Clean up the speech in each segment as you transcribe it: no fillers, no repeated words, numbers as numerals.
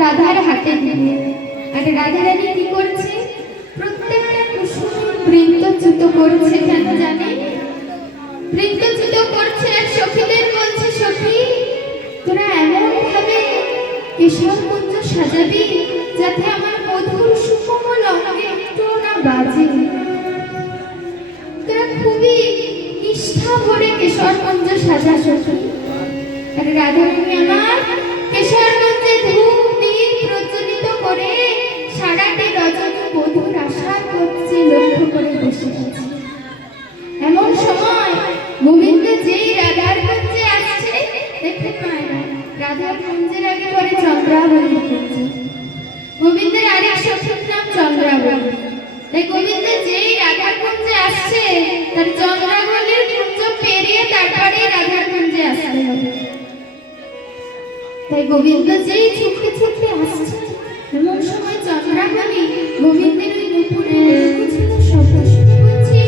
রাধার হাতে দিবে। আর রাধারানী কি করছে? প্রত্যেকটা কুসুম বৃন্তচ্যুত করছে। কেন জানে? বৃন্তচ্যুত করছে আর সখীদের বলছে, সখী তোরা এমন ভাবে কেশর কুঞ্জ সাজাবি যাতে আমার মধুর সুকোমল অঙ্গে একটু না বাজে। তোরা খুবই নিষ্ঠা ভরে কেশর কুঞ্জ সাজা সখী। আর রাধারানী আমার কেশরগঞ্জে ধূপ দীপ প্রজ্বলিত করে সারাটি রজনী বধূর আশা করছে, লক্ষ্য করে বসে আছে। এমন সময় গোবিন্দ যেই রাধার কুঞ্জে আসছে, দেখতে পায় না রাধার কুঞ্জের আগে পরে চন্দ্রাবলী কুঞ্জ। গোবিন্দের আরেক সখীর নাম চন্দ্রাবলী। তাই গোবিন্দ যেই রাধার কুঞ্জে আসছে, তার চন্দ্রাবলীর কুঞ্জ পেরিয়ে তারপরে রাধার কুঞ্জে আসতে হবে। তাই গোবিন্দ যেই ছুটতে ছুটতে আসছে, এমন সময় চন্দ্রাবলী গোবিন্দের ওই নুপুরে ছিল শব্দ শুনে বলছে,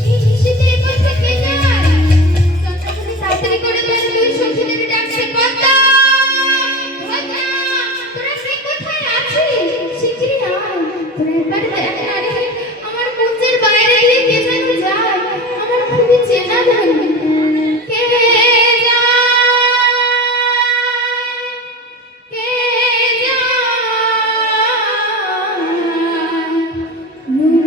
কি নিশীথে এ কথা কে যায়? চন্দ্রাবলী তাড়াতাড়ি করে তার দুই সখীদের ডাকছে, পদ্মা পদ্মা তোরা কে কোথায় আছিস? শিগগিরই আয়, তোরা একবার দেখ না রে, আমার কুঞ্জের বাইরে দিয়ে কে যেন যায়, আমার খুবই চেনা ধরবে। কে No.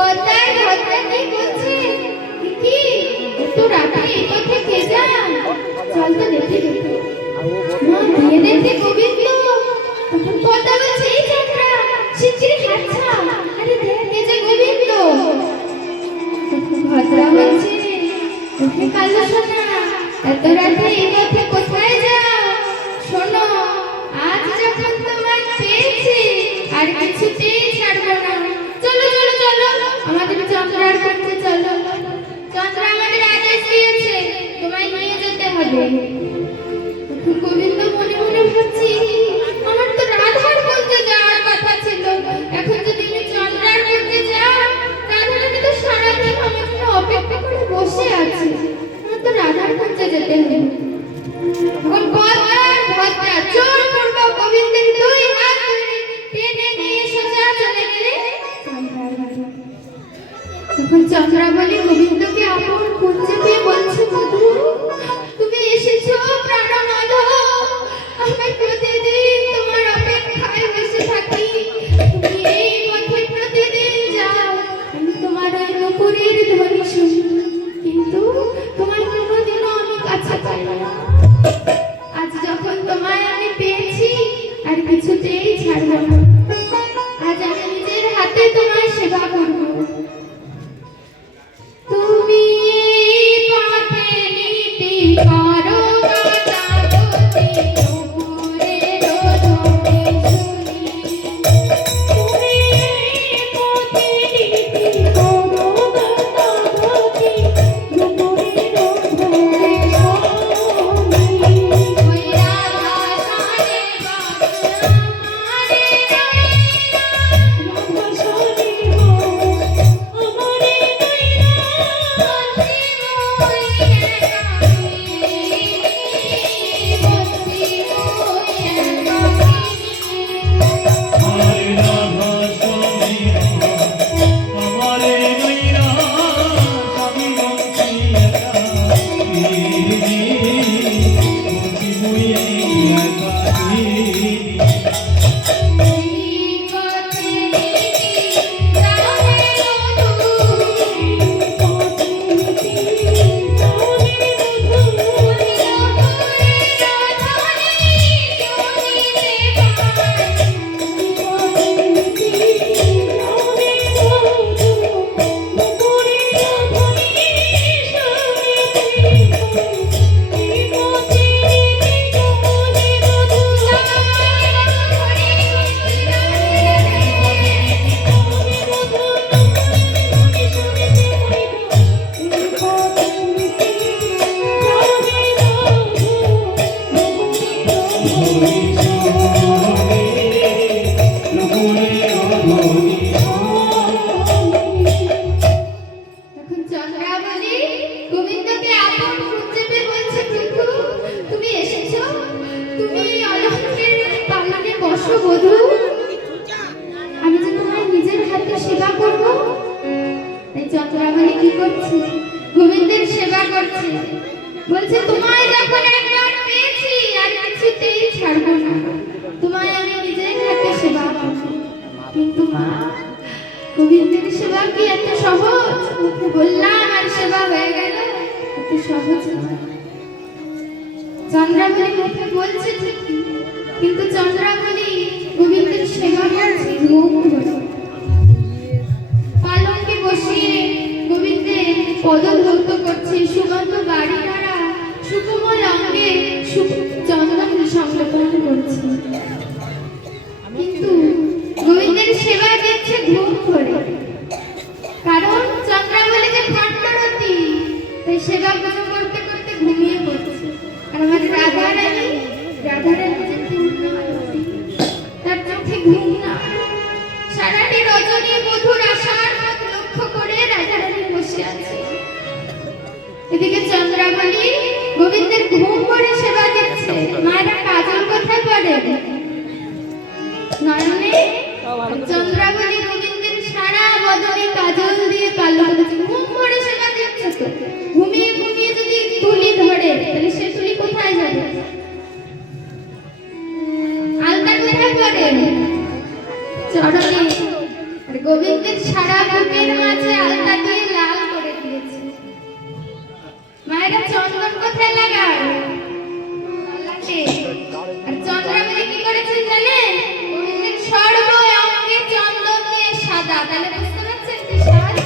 পদ্মার ভদ্রা কি বলছে? কি একটু রাতে এই পথে কে যায়? চল তো দেখি দেখি। মা দিয়ে দেখি গোবিন্দ। তখন পদ্মা বলছে, এই চন্দ্রা শিগগিরি হাত ছাড়। আরে দেখ এই যে গোবিন্দ। তখন ভদ্রা বলছে, ওকে কালো সোনা, এত রাতে এই পথে কোথায় যাও? শোনো, আজ যখন তোমায় পেয়েছি আর কিছুতেই ছাড়বো না। চলো চলো চলো, আমাদের চন্দ্রার কাছে চলো। চন্দ্রা আমাদের আদেশ দিয়েছে, তোমায় নিয়ে যেতে হবে। তখন গোবিন্দ মনে মনে ভাবছি, আমার তো রাধার বলতে যাওয়ার কথা ছিল। এখন যদি আমি চন্দ্রার বলতে যাই, রাধারানী তো সারাদিন আমার জন্য অপেক্ষা করে বসে আছে। আমার তো রাধার বলতে যেতে হবে। তখন ভদ্রা চোর পূর্ব গোবিন্দের দুই হাত ধরে টেনে নিয়ে সোজা চলে গেলে চন্দ্রার বাড়ি। তখন চন্দ্রা বলে গোবিন্দকে আপন খুঁজে পেয়ে বলছে, মধু তুমি এসেছো প্রাণনাথ। আমি প্রতিদিন তোমার অপেক্ষায় বসে থাকি। তুমি এই পথে প্রতিদিন যাও, আমি তোমার ওই নুপুরের ধ্বনি শুনি, কিন্তু তোমার কোনোদিনও আমি কাছে পাই না। আজ যখন তোমায় আমি পেয়েছি আর কিছুতেই ছাড়ব না। আজ আমি নিজের হাতে তোমায় সেবা করব। তুমি পথে নীতি করো গাতাগতি, নুপুরের ধ্বনি শুনি। তুমি পথে নীতি করো গাতাগতি, নুপুরের ধ্বনি শুনি। ওই রাধা সারে বাজনা মারে রাধা সারে আমারে গোবিন্দের সেবা করছে। বলছে, তোমায় যখন একবার পেয়েছি আর কিছুতেই ছাড়বো না। তোমায় আমি নিজের হাতে সেবা করব। কিন্তু মা, গোবিন্দের সেবা কি এত সহজ? বললাম আর সেবা হয়ে গেল, এত সহজ না। চন্দ্রাবলী মুখে বলছে ঠিকই, কিন্তু চন্দ্রাবলী গোবিন্দের সেবা করছে মুখ ধরে। পালঙ্কে বসিয়ে গোবিন্দের পদধৌত করছে, সুগন্ধ গাড়ি দ্বারা সুকোমল অঙ্গে চন্দন সংরক্ষণ করছে। কিন্তু গোবিন্দের সেবা দিচ্ছে ঘুম ধরে, কারণ চন্দ্রাবলী যে ভট্টরতী, তাই সেবা করতে করতে ঘুমিয়ে পড়ছে। আর আমাদের রাধারানী যে পূর্ণাবতী, তার চোখে ঘুম না। সারাটি রজনী মধুর আশার পথ লক্ষ্য করে রাধারানী বসে আছে। এদিকে চন্দ্রাবলী গোবিন্দের ঘুম পড়ে সেবা দিচ্ছে। মায়েরা কাজল কোথায় পড়ে? নয়নে। চন্দ্রাবলী গোবিন্দের সারা বদনে কাজল দিয়ে কালো করেছে। ঘুম পড়ে সেবা দিচ্ছে তো, ঘুমিয়ে ঘুমিয়ে যদি তুলি ধরে, তাহলে সে তুলি কোথায় যাবে? আলতা কোথায় পড়ে? চরণে। আর গোবিন্দ গোবিন্দের সারা বুকের মাঝে আলতা দিয়ে লাল করে দিয়েছে। মায়েরা চন্দন কোথায় লাগায়? গলাতে। আর চন্দ্রাবলী কি করেছেন জানেন? গোবিন্দের সর্ব অঙ্গে চন্দন দিয়ে সাদা। তাহলে বুঝতে পারছেন কি সাজ?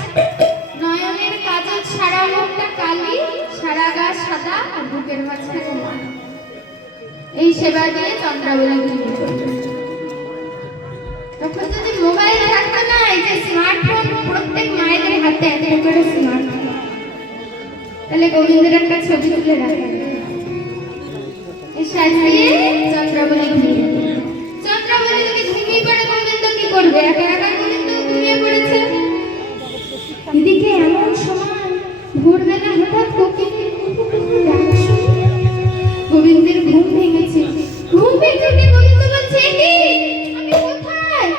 নয়নের কাজল, সারা মুখটা কালি, সারা গা সাদা, আর বুকের মাঝখানে লাল। এই সেবা দিয়ে চন্দ্রাবলী বিয়ে করলেন। তখন যদি মোবাইল থাকতো না, এই যে স্মার্টফোন, প্রত্যেক মায়েদের হাতে একটা করে স্মার্টফোন, তাহলে গোবিন্দের একটা ছবি তুলে রাখা যেত। এই সাজিয়ে চন্দ্রাবলী ঘুমিয়ে পড়ে। চন্দ্রাবলী যদি ঘুমিয়ে পড়ে, গোবিন্দ কি করবে? একা একা গোবিন্দ ঘুমিয়ে পড়েছে। এদিকে এমন সময় ভোরবেলা হঠাৎ কোকিলের কুকু ডাক শুনে গোবিন্দের ঘুম ভেঙেছে। ঘুম ভেঙে উঠে গোবিন্দ বলছে, কি আমি কোথায়?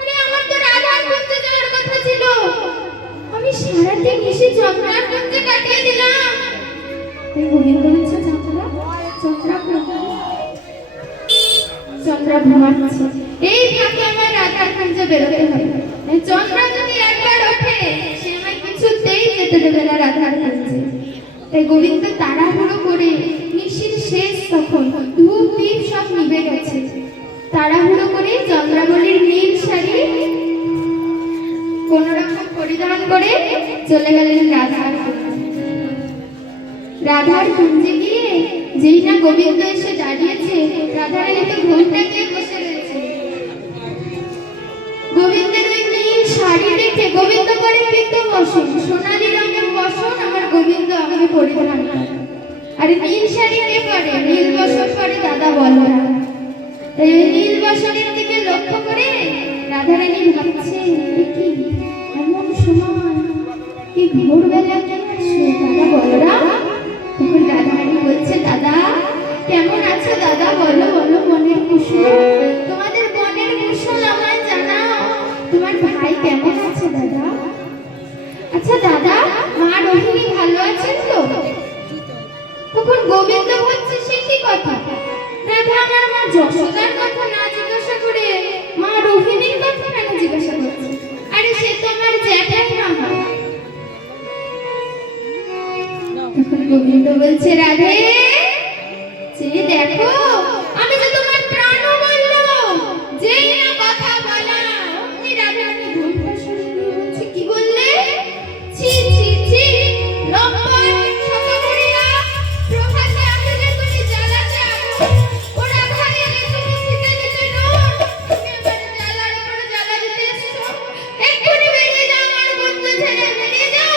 আরে আমার তো রাধার কুঞ্জে যাওয়ার কথা ছিল, আমি সারাটি নিশি চন্দ্রার কুঞ্জে কাটিয়ে দিলাম। তাই গোবিন্দ বলছে, চন্দ্রা ঘুমাচ্ছে, এই ফাঁকে আমার রাধার কুঞ্জে বেরোতে হবে। চন্দ্রা যদি একবার ওঠে, সে আমায় কিছুতেই যেতে দেবে না রাধার কুঞ্জে। তাই গোবিন্দ তাড়াহুড়ো করে, নিশির শেষ তখন, ধূপ দীপ সব নিভে গেছে, তাড়াহুড়ো করে চন্দ্রাবলীর নীল শাড়ি কোন রকম পরিধান করে চলে গেলেন রাধার কুঞ্জে। রাধার কুঞ্জে গিয়ে যেই না গোবিন্দ এসে দাঁড়িয়েছে, রাধারানী তো ঘোমটা দিয়ে বসে রয়েছে। গোবিন্দের ওই নীল শাড়ি দেখে গোবিন্দ পরে কিন্তু বসন, সোনালী রঙের বসন আমার গোবিন্দ আমাকে পরিধান করে। আর নীল শাড়ি কে পরে? নীল বসন পরে দাদা বলরাম। তাই ওই নীল বসনের দিকে লক্ষ্য করে রাধারানী ভাবছে, কি এমন সময়, কি ভোরবেলা কেন আসে দাদা বলরাম? তখন রাধারানী বলছে, দাদা কেমন আছো দাদা? বলো বলো মনের কুশল, তোমাদের মনের কুশল আমায় জানাও। তোমার ভাই কেমন আছে দাদা? আচ্ছা দাদা, মা রোহিণী ভালো আছেন তো? তখন গোবিন্দ বলছে, সে কি কথা? রাধা আমার মা যশোদার কথা না জিজ্ঞাসা করে মা রোহিণীর কথা কেন জিজ্ঞাসা করছে? আরে সে তো আমার জ্যাঠাই মা হয়। তখন গোবিন্দ বলছে, রাধে যে দেখো, আমি যে তোমার প্রাণ বললাম, যেই না কথা বলা অমনি রাধারানী ঘোমটা সরিয়ে দিয়ে বলছে, কি বললে? ছি ছি ছি, লম্পট শতঘরিয়া, প্রভাতে আগুনে তুমি জ্বালাতে আগুন, ও রাধা এলে তুমি শীতে দিতে নয়, তুমি আমার জ্বালার উপর জ্বালা দিতে এসছো। এক্ষুনি বেরিয়ে যাও আমার কুঞ্জ ছেড়ে, বেরিয়ে যাও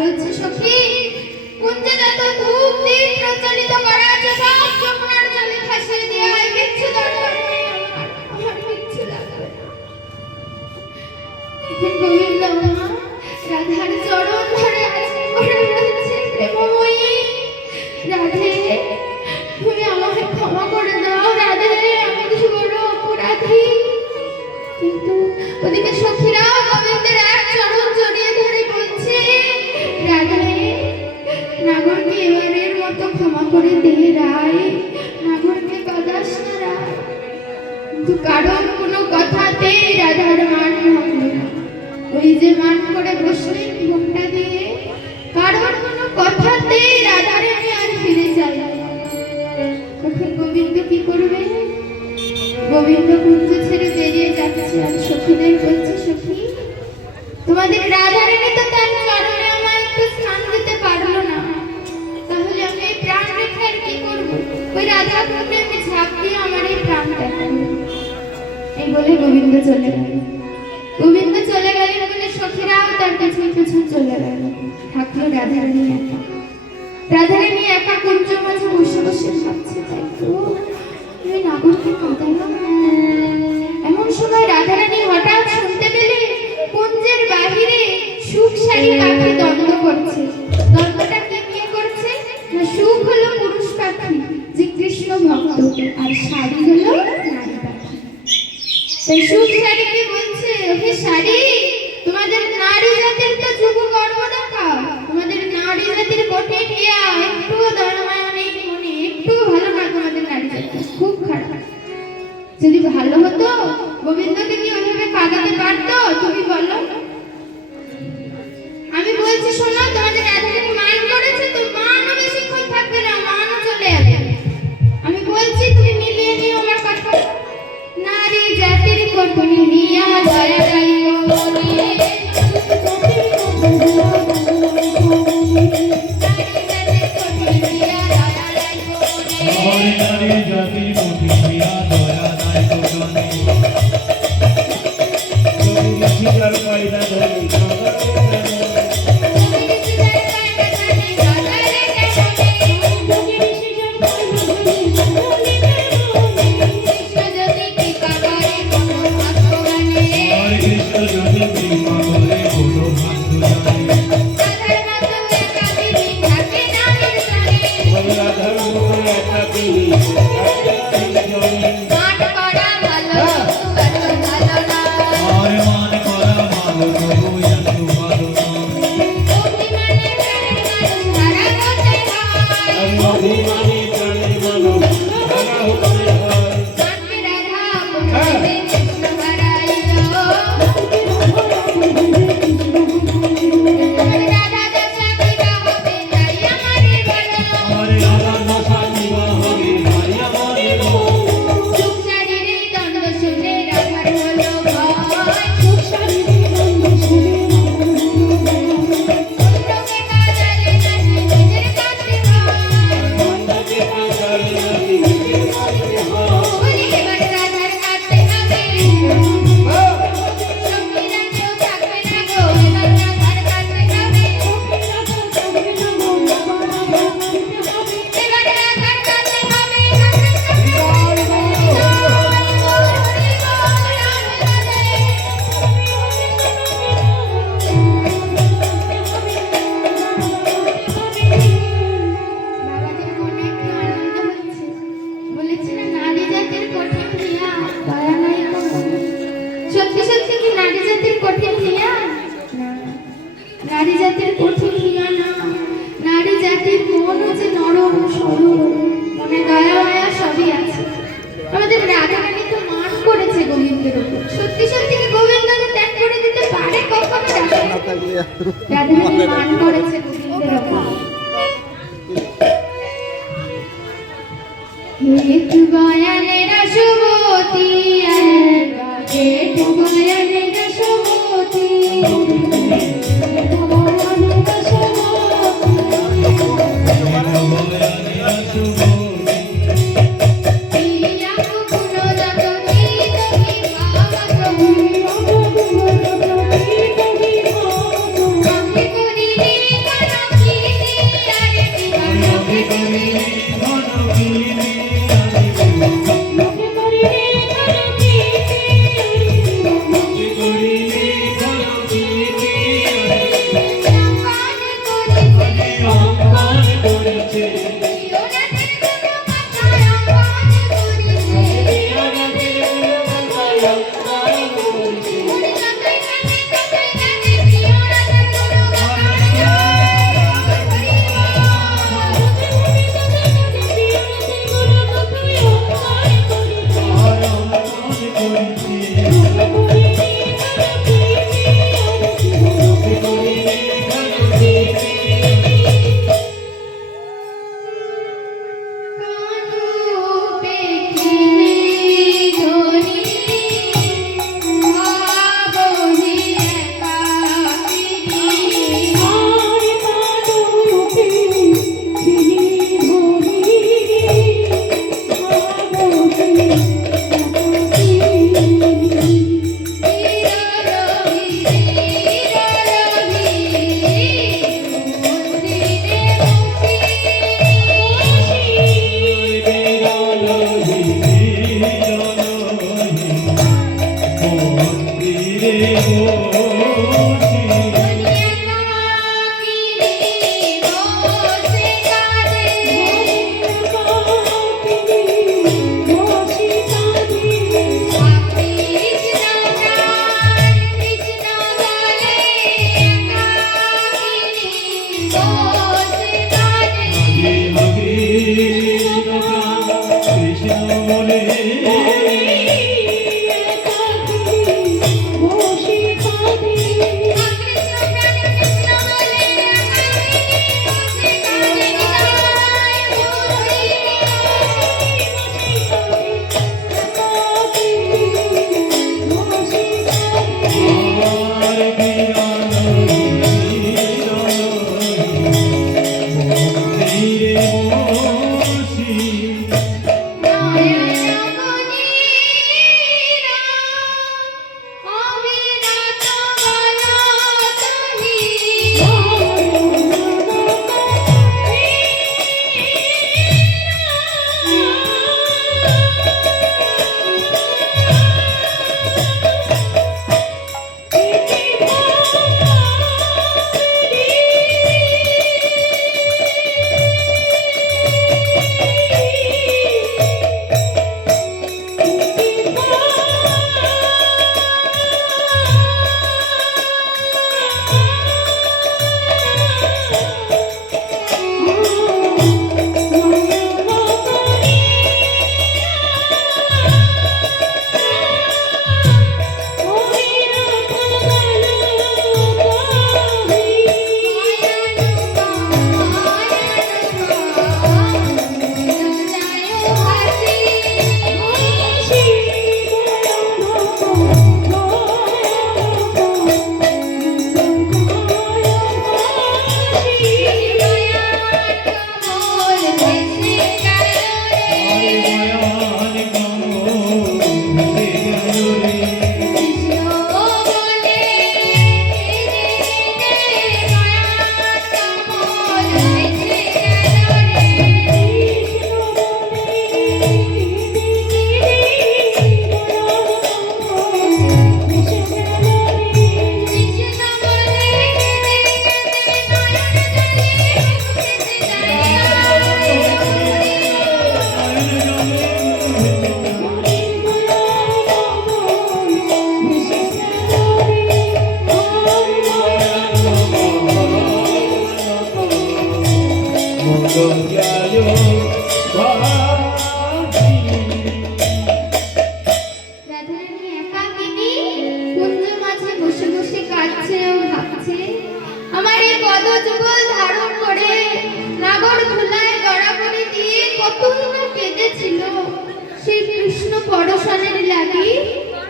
বলছি। কুঞ্জে যত ধূপ দীপ প্রজ্বলিত করা আছে সব যমুনার জলে ভাসিয়ে দেওয়া রাধার চরণ ধরে আজকে করে রয়েছে প্রেমময়ী। রাধে, তুমি আমাকে ক্ষমা করে দাও রাধে, আমি কিছু বড় অপরাধী। কিন্তু ওদিকে সখীরাও গোবিন্দের এক চরণ জড়িয়ে ধরে বলছে, রাধে নাগরকে এবারের মতো ক্ষমা করে দে রায়, নাগরকে কাদাস না রায়। কিন্তু কারণ কোনো কথাতে রাধার মান ভাঙল না। ওই যে মান করে বসলেন ঘোমটা দিয়ে, কারণ কোনো কথাতে রাধার আর ফিরে যায়। তখন গোবিন্দ কি করবে? গোবিন্দ কুঞ্জ ছেড়ে বেরিয়ে যাচ্ছে আর সখীদের বলছে, সখী তোমাদের রাধারানী তো তার চরণে আমার একটু স্নান দিতে পারলো না, তাহলে আমি এই প্রাণ রেখে আর কি করবো? ওই রাধা কুণ্ডে আমি ঝাঁপ দিয়ে আমার এই প্রাণ দেখাবো। এই বলে গোবিন্দ চলে গেল। গোবিন্দ চলে গেলেন বলে সখীরাও তার পেছন পেছন চলে গেল। থাকলো রাধারানী একা। রাধারানী একা কুঞ্জ মাঝে বসে বসে ভাবছে, তাই তো আমি নাগরকে কাঁদালাম। এমন সময় রাধারানী হঠাৎ শুনতে পেলেন কুঞ্জের বাহিরে সুখ শাড়ি পাখি দ্বন্দ্ব করছে। দ্বন্দ্বটা কি নিয়ে করছে? না, সুখ হলো পুরুষ পাখি যে কৃষ্ণ ভক্ত, আর শাড়ি হলো নারী পাখি। তাই সুখ শাড়িকে বলছে, ওহে শাড়ি, তোমাদের নারী জাতির তো যুগ গর্ব দেখাও, তোমাদের নারী জাতির কঠিন ইয়া, একটুও দরমায়া নেই মনে, একটু ভালো না তোমাদের নারী জাতি, খুব খারাপ। যদি ভালো হতো গোবিন্দকে কি ওইভাবে কাঁদাতে পারতো? তুমি বলো। আমি বলছি শোনো, তোমাদের রাধারানী মান করেছে তো, মানও বেশিক্ষণ থাকবে না, মানও চলে যাবে। আমি বলছি তুমি মিলিয়ে নিও আমার কথা। নারী জাতির কঠিন হিয়া দয়া রাইও মনে, নারী জাতির কঠিন হিয়া দয়া রাইও মনে। শিকার পায়দা ধরে নারী জাতির কঠিন হিয়া না, নারী জাতির মন যে নরম সরল, মনে দয়া মায়া সবই আছে। আমাদের রাধারানী তো মান করেছে গোবিন্দের উপর। সত্যি সত্যি কি গোবিন্দকে ত্যাগ করে দিতে পারে কখনো? রাধারানী মান করেছে গোবিন্দের উপর। হে তু গয়ালেরা শুভতী, হে তু গয়ালেরা শুভতী,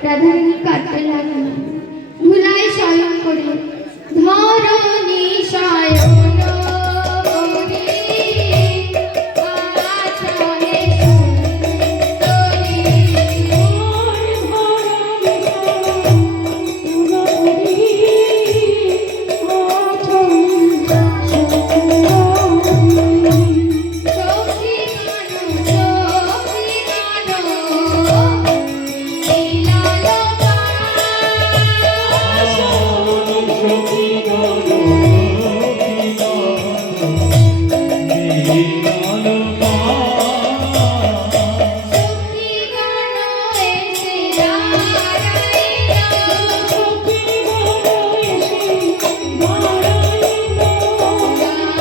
রাধারানী কাঁদতে লাগলেন, ধুলায় শয়ন করে, ধরণী শয়ন করে, আচলে সুন্দরী। সখী গানো, সখী গানো, লীলালোকা। সখী গানো এসে দাঁড়াইলো,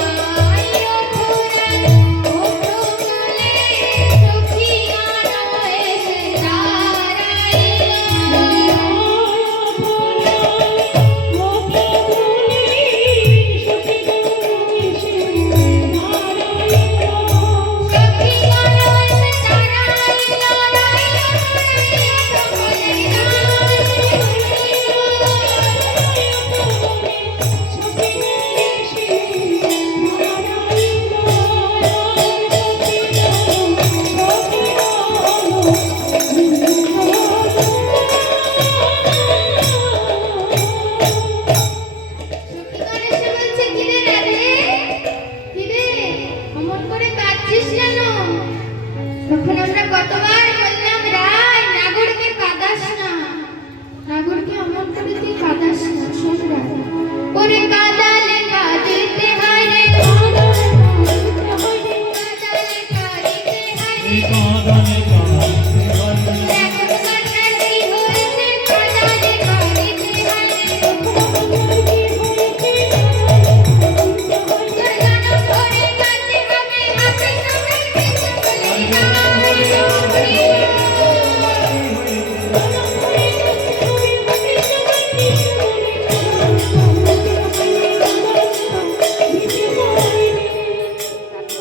গাইলো পুরাণ উপকূলে, সখী গানো এসে দাঁড়াইলো। সখী গানো এসে দাঁড়াইলো, গাইলো সখী গান এসে বলছে, কিরে রাধে, কিরে অমন করে কাঁদছিস কেন? তখন আমরা কতবার বললাম, রায় নাগরকে কাঁদাস না, নাগরকে অমন করে তুই কাঁদাস না। শোন রায়, ওরে কাঁদালে কাঁদিতে হয় রে, কাঁদালে কাঁদিতে হয় রে, এখন কান্নাটি হয়েছে, কাঁদালে কাঁদিতে হয় রে। তোর গানো ধরে কাঁদতে হবে, হাতে সবাই পেছন বলে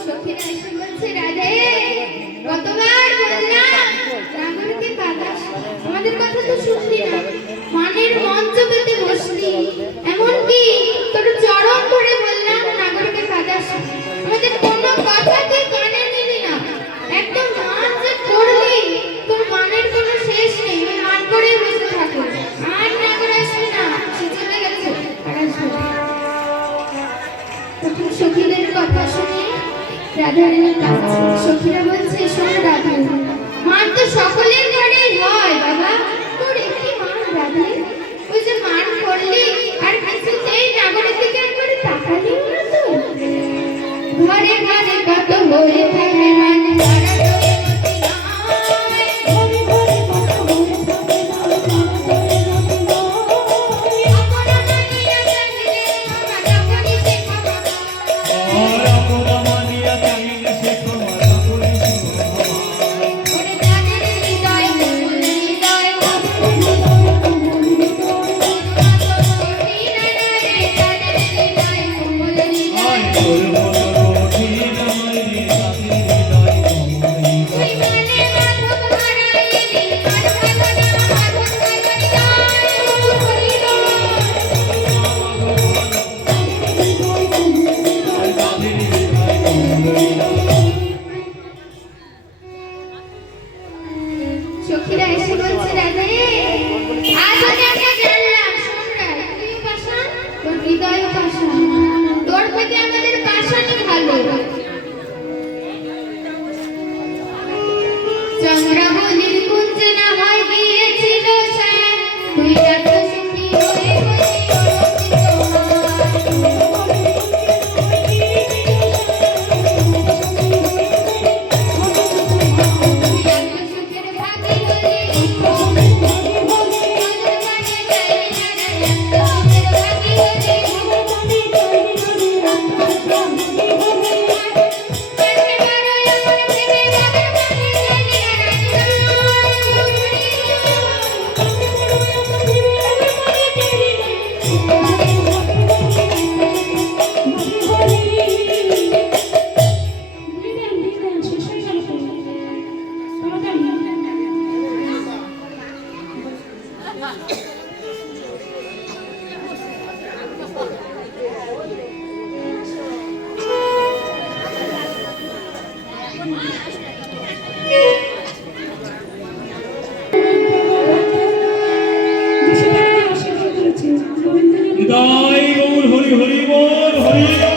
সখীরা এসে বলছে, রাধে কতবার বললাম নাগরকে কাঁদাস না, আমাদের কথা তো শুনলি না, মানের মঞ্চ পেতে বসলি, এমনকি তোর চরণ ধরে বললাম নাগরকে কাঁদাস না, আমাদের কোনো কথা তুই কানে নিলি না, একদম মান যে করলি, তোর মানের কোনো শেষ নেই, ওই মান করেই বসে থাকো, আর নাগর আসবে না, সে চলে গেছে, আর আসবে না। তখন সখীদের কথা শুনে রাধারানী কাঁদছে। সখীরা বলছে, শোন রাধা, মান তো সকলের ঘরেই হয় বাবা, তোর একটি মান রাধে, ওই যে মান করলি আর কিছুতেই নাগরের দিকে একবারে তাকালিও না তো। ঘরে ঘরে কত হয়ে থাকে মান, তারা তোরে মতি নয়। আপনা মানিয়া চাইলে আমার যখনই সে ক্ষমা ওরে তাদের হৃদয় কোমল হৃদয়, তাদের হৃদয় কোমল হৃদয়। তুই মানে মাধব হারাইলি, মাধব না মাধব সখীরা এসে বলছে, রাধে আজ আমি একটা জানলাম, শোন রায়, তুই পাষাণ, তোর হৃদয় পাষাণ, তোর থেকে আমাদের পাষাণই ভালো। চন্দ্রাবলীর কুঞ্জে না হয় গিয়েছিল শ্যাম, তুই এত সুখী হয়ে হলি তুই এত সুখের ভাগী হলি, মনের মানে চাইলি না রে, এত সুখের ভাগী হলি। নিতাই গৌর হরি হরি বল হরি বল।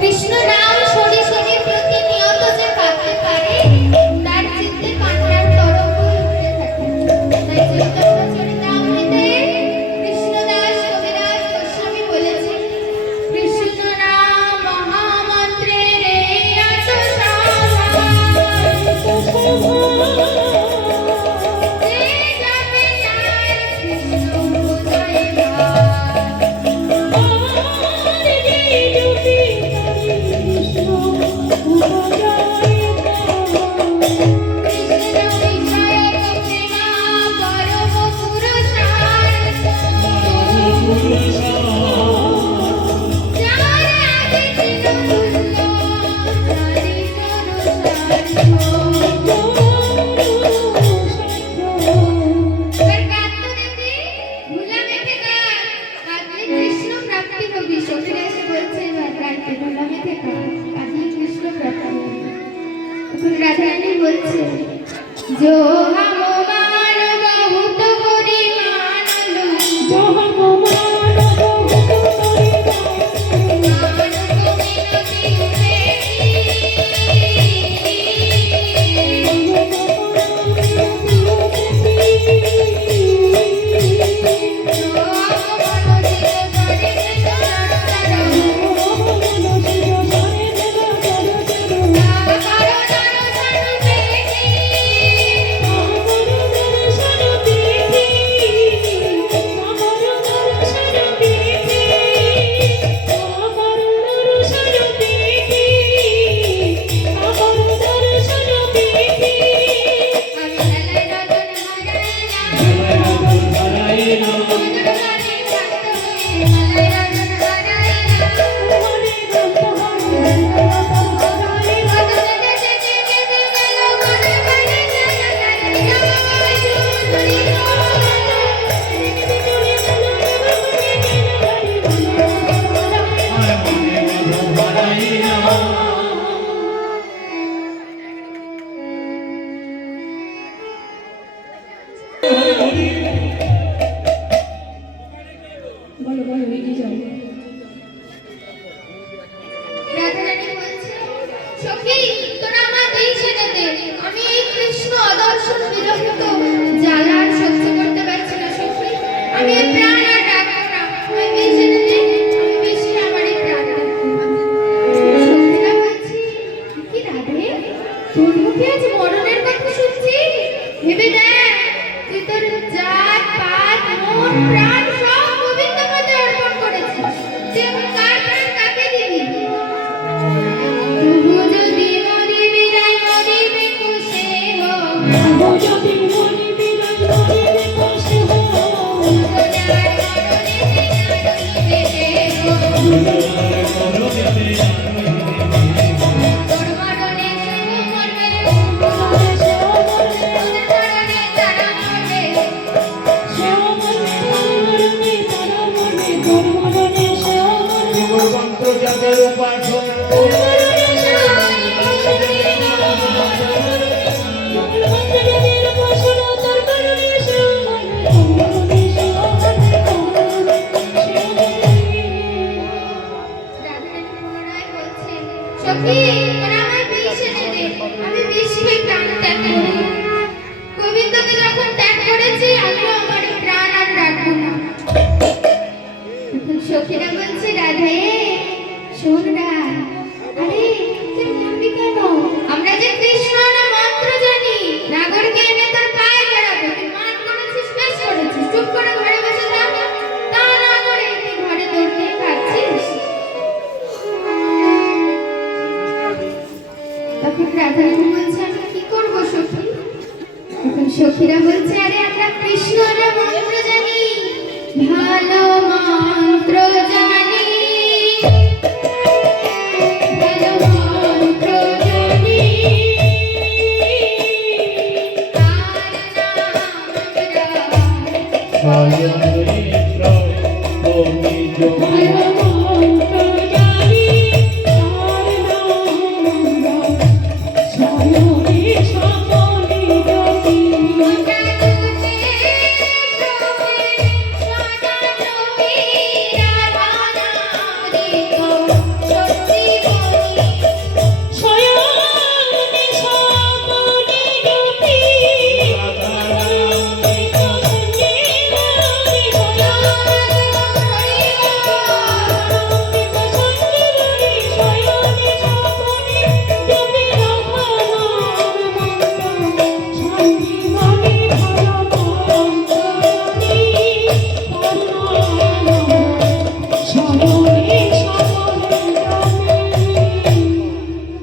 কৃষ্ণ নাম শনি শনি প্রতিনিয়ত যে কাঁদতে পারে তার চিত্তে কান্নার তরঙ্গ উঠতে থাকে। তাই চৈতন্য চরিতামৃতে কৃষ্ণদাস কবিরাজ গোস্বামী বলেছেন, কৃষ্ণ নাম মহামন্ত্রের এত যে যাবে তার কৃষ্ণ বোঝায় না। রাধারানী বলছে, जो हम मान बहुत परिमाण लो, जो हम मान बहुत परिमाण लो, मिनति রাধারানী বলছে, সখী তোরা আমার দুই ছেড়ে দে, আমি এই কৃষ্ণ অদর্শন বিরহিত জ্বালা আর সহ্য করতে পারছি না সখী, আমি এই প্রাণ আর রাখবো না, আমায় দুই ছেড়ে দে, আমি বেশি আমার এই প্রাণ রাখবো। সখীরা বলছে, কি রাধে, তোর মুখে আজ মরণের কথা শুনছি, ভেবে দেখ তুই তোর জাত পাত মন প্রাণ সব গোবিন্দ পদে অর্পণ করেছিস, তুই এখন কার প্রাণ কাকে দিবি? তবু যদি মরি বিরাই মরিবে খুশি হো, তবু যদি মরি বিরাই মরিবে খুশি হো, দুজনার মরণে দিন তোর মরণে শুভ মরবে, তোর মরণে তারা মরবে, জগতের উপাসক সখী তোরা আমায় বিষ এনে দে, আমি বিষ খেয়ে প্রাণ ত্যাগ করি। গোবিন্দকে যখন ত্যাগ করেছি আমিও আমার এই প্রাণ আর রাখবো না। তখন সখীরা বলছে, রাধে শোন না, আরে মন্ত্র জানি, ভালো মন্ত্র জানি, ভালো মন্ত্র জানি, তার নাম সয়নিদ্র তুমি যোগী ভালো মন্ত্র জানি, তার নাম সয়নি সকলি জ্যোতি। ওটা তুতে শ্রমে সদা নবী রাধা নামৃত সত্যি বলি, সয়নি সকলি জ্যোতি।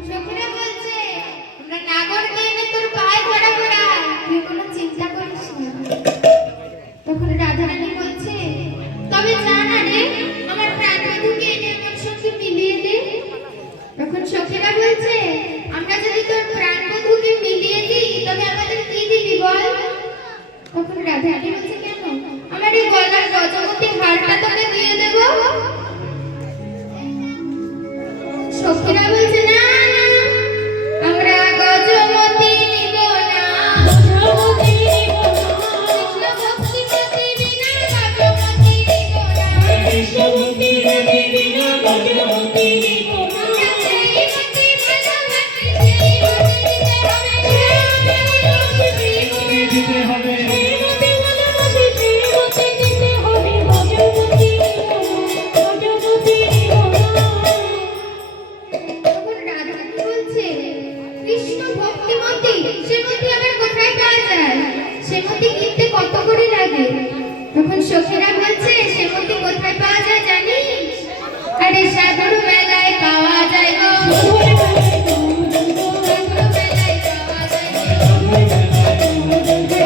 সখীরা বলছে, আমরা নাগরকে এনে তোর পায়ে ধরা করাই, তুই কোনো চিন্তা করিস না। তখন রাধারানী বলছে, তবে জানা রে, আমার প্রাণবধূকে এনে আমার সঙ্গে মিলিয়ে দে। তখন সখীরা বলছে, আমরা যদি তোর প্রাণবধূকে মিলিয়ে দিই তবে আমাদের কি দিবি বল? তখন রাধারানী বলছে, কেন, আমার এই গলার গজমতি হারটা তোকে দিয়ে দেব। সখীরা বলছে, না না, আমরা গজমতি নিব না, গজমতি নিব না, কৃষ্ণ ভক্তি বিনা গজমতি নিব না, কৃষ্ণ ভক্তি বিনা গজমতি নিব না। আমরা সেই মতি ভালোবাসি, সেই মতি দিতে হবে, সেই মতি ভালোবাসি, সেই মতি দিতে হবে, গজমতি নিব না, গজমতি নিব না। তখন রাধারানী বলছে, কৃষ্ণ ভক্তিমতী, সে মতি আবার কোথায় পাওয়া যায়? সে মতি কিনতে কত করে লাগে? তখন সখীরা বলছে, সে মতি কোথায় পাওয়া যায় জানিস? আরে সাধুর মেলায় পাওয়া যায় গো, সাধুর মেলায় পাওয়া যায় গো,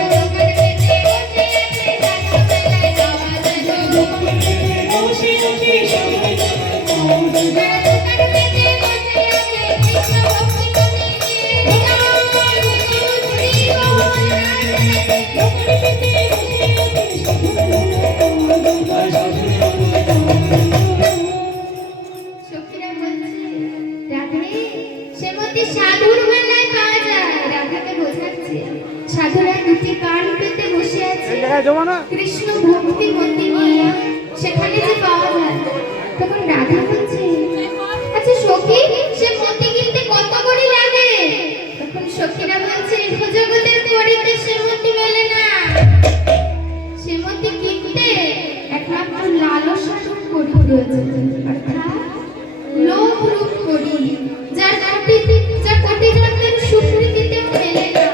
দোকান বেঁধে বসে আছে, সাধুর মেলায় পাওয়া যায় গো, দোকান বেঁধে বসে আছে, সাধুর মেলায় পাওয়া যায় গো, দোকান বেঁধে বসে আছে, কৃষ্ণ ভক্তিমতী নিয়ে দোকান হরি বল, দোকান বেঁধে বসে আছে, সাধুর মেলায় পাওয়া যায় গো। সখীরা বলছে, রাধে, সে মতি সাধুর মেলায় পাওয়া যায়। রাধাকে বোঝাচ্ছে, সাধুরা দুটি কান পেতে বসে আছে, কৃষ্ণ ভক্তিমতী নিয়ে সেখানে যে পাওয়া যায়। তখন রাধা বলছে, আচ্ছা সখী, সে মতি কিনতে কত করে লাগে? তখন সখীরা বলছে, জগতের করিতে সে মতি মেলে না, সে মতি কিনতে একমাত্র লালসা রূপ করি প্রয়োজন, অর্থাৎ লোভ রূপ করি, যার কোটি জন্মের সুকৃতিতেও মেলে না।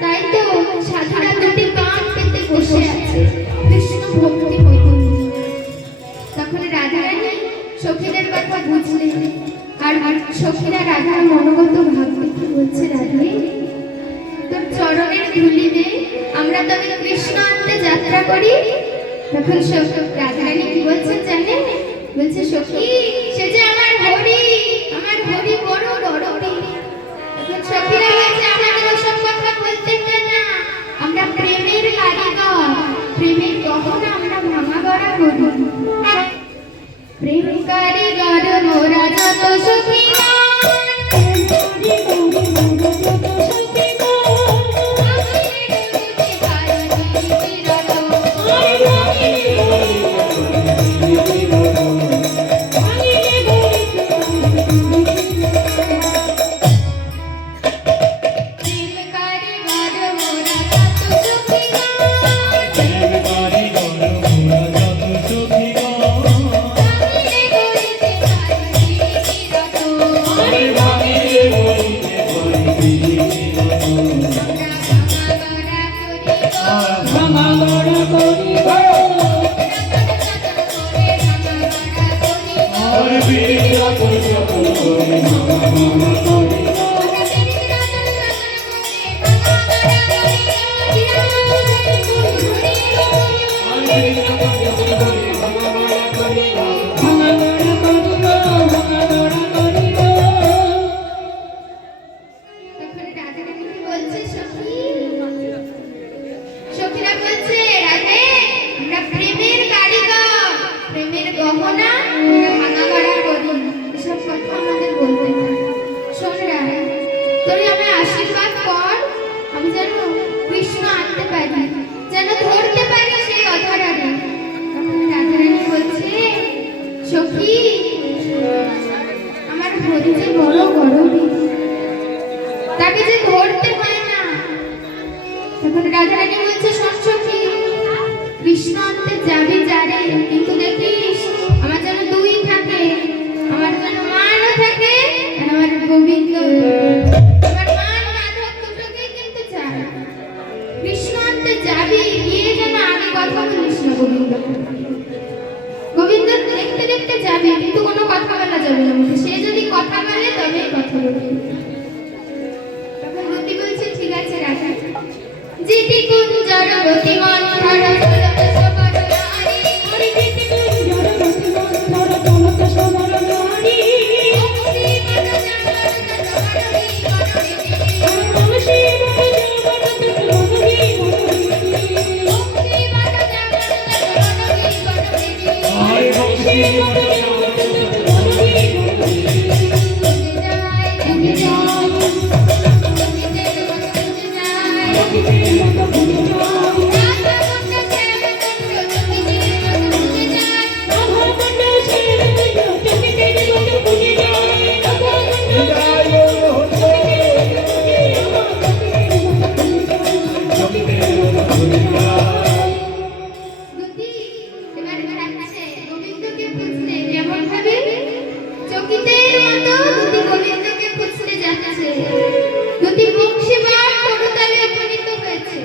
তাই তো সাধুরা দুটি কান পেতে বসে আছে, কৃষ্ণ ভক্তিমতী নিয়ে। তখন রাধারানী সখীদের কথা বুঝলেন, আর সখীরা রাধার মনোগত ভাব দেখে বলছে, রাধে, তোর চরণের ধুলি দে, আমরা তবে কৃষ্ণ আনতে যাত্রা করি। তখন রাধারানী কি বলছেন জানেন? বলছে, সখী, সে যে আমার হরি, আমার হরি বড় দরদি। তখন সখীরা বলছে, আমাদের ওসব কথা বলতে না, আমরা প্রেমের কারিগর, প্রেমের গহনা আমরা ভাঙা গড়া করি। প্রেম কারিগর মোরা যত সখী বলছে, রাধে আমরা প্রেমের কারিগর, প্রেমের গহনা আমরা ভাঙা গড়া করি, এসব কথা আমাদের বলতে না। শোন রাধে, তোর আমায় আশীর্বাদ কর, আমি যেন কৃষ্ণ আনতে পারি, যেন ধরতে পারি সেই অধরাকে। তখন রাধারানী বলছে, সখী আমার হরি যে বড় গরমী, তাকে যে ধরতে পারে না। তখন রাধারানী বলছে, শোন সখী, কৃষ্ণ আনতে যাবি যারে, কিন্তু দেখিস আমার যেন দুই থাকে, আমার যেন মানও থাকে আর আমার গোবিন্দ, আমার মান মাধব দুটোকেই কিন্তু চাই। কৃষ্ণ আনতে যাবি, গিয়ে যেন আগে কথা বলিস না গোবিন্দ, গোবিন্দ দেখতে দেখতে যাবি, কিন্তু কোনো কথা বলা যাবে না মুখে, সে যদি কথা বলে তবেই কথা বলবি। তখন রতি বলছে, ঠিক আছে রাধা, যেটি কুঞ্জর গতি মন্থর চলত সবর নারী, আরে যেতে কুঞ্জর গতি মন্থর চলত সবর নারী, ভক্তি মন জগত জগরবি গণরিতি, আর মনসে মন জগত জগরবি গণরিতি, ভক্তি মন জগত জগরবি গণরিতি, আয় বংশী মন জগত জগরবি গণরিতি, বুঝে যায় বুঝে যায়, বুঝে মতো বুঝে যায়, বুঝে যায়, রাধা কুণ্ড শ্যাম কুণ্ড জ্যোতিদের মতো বুঝে যায়, রাধা কুণ্ড শ্যাম কুণ্ড জ্যোতিদের মতো বুঝে যায়, রাধা কুণ্ড জয় হচ্ছে দুতি এবার যাচ্ছে গোবিন্দকে খুঁজতে, কেমন ভাবে চকিতের মতো দুতি গোবিন্দকে খুঁজতে যাচ্ছে। দুতি বংশীবাদ তরুতালে উপনীত হয়েছে,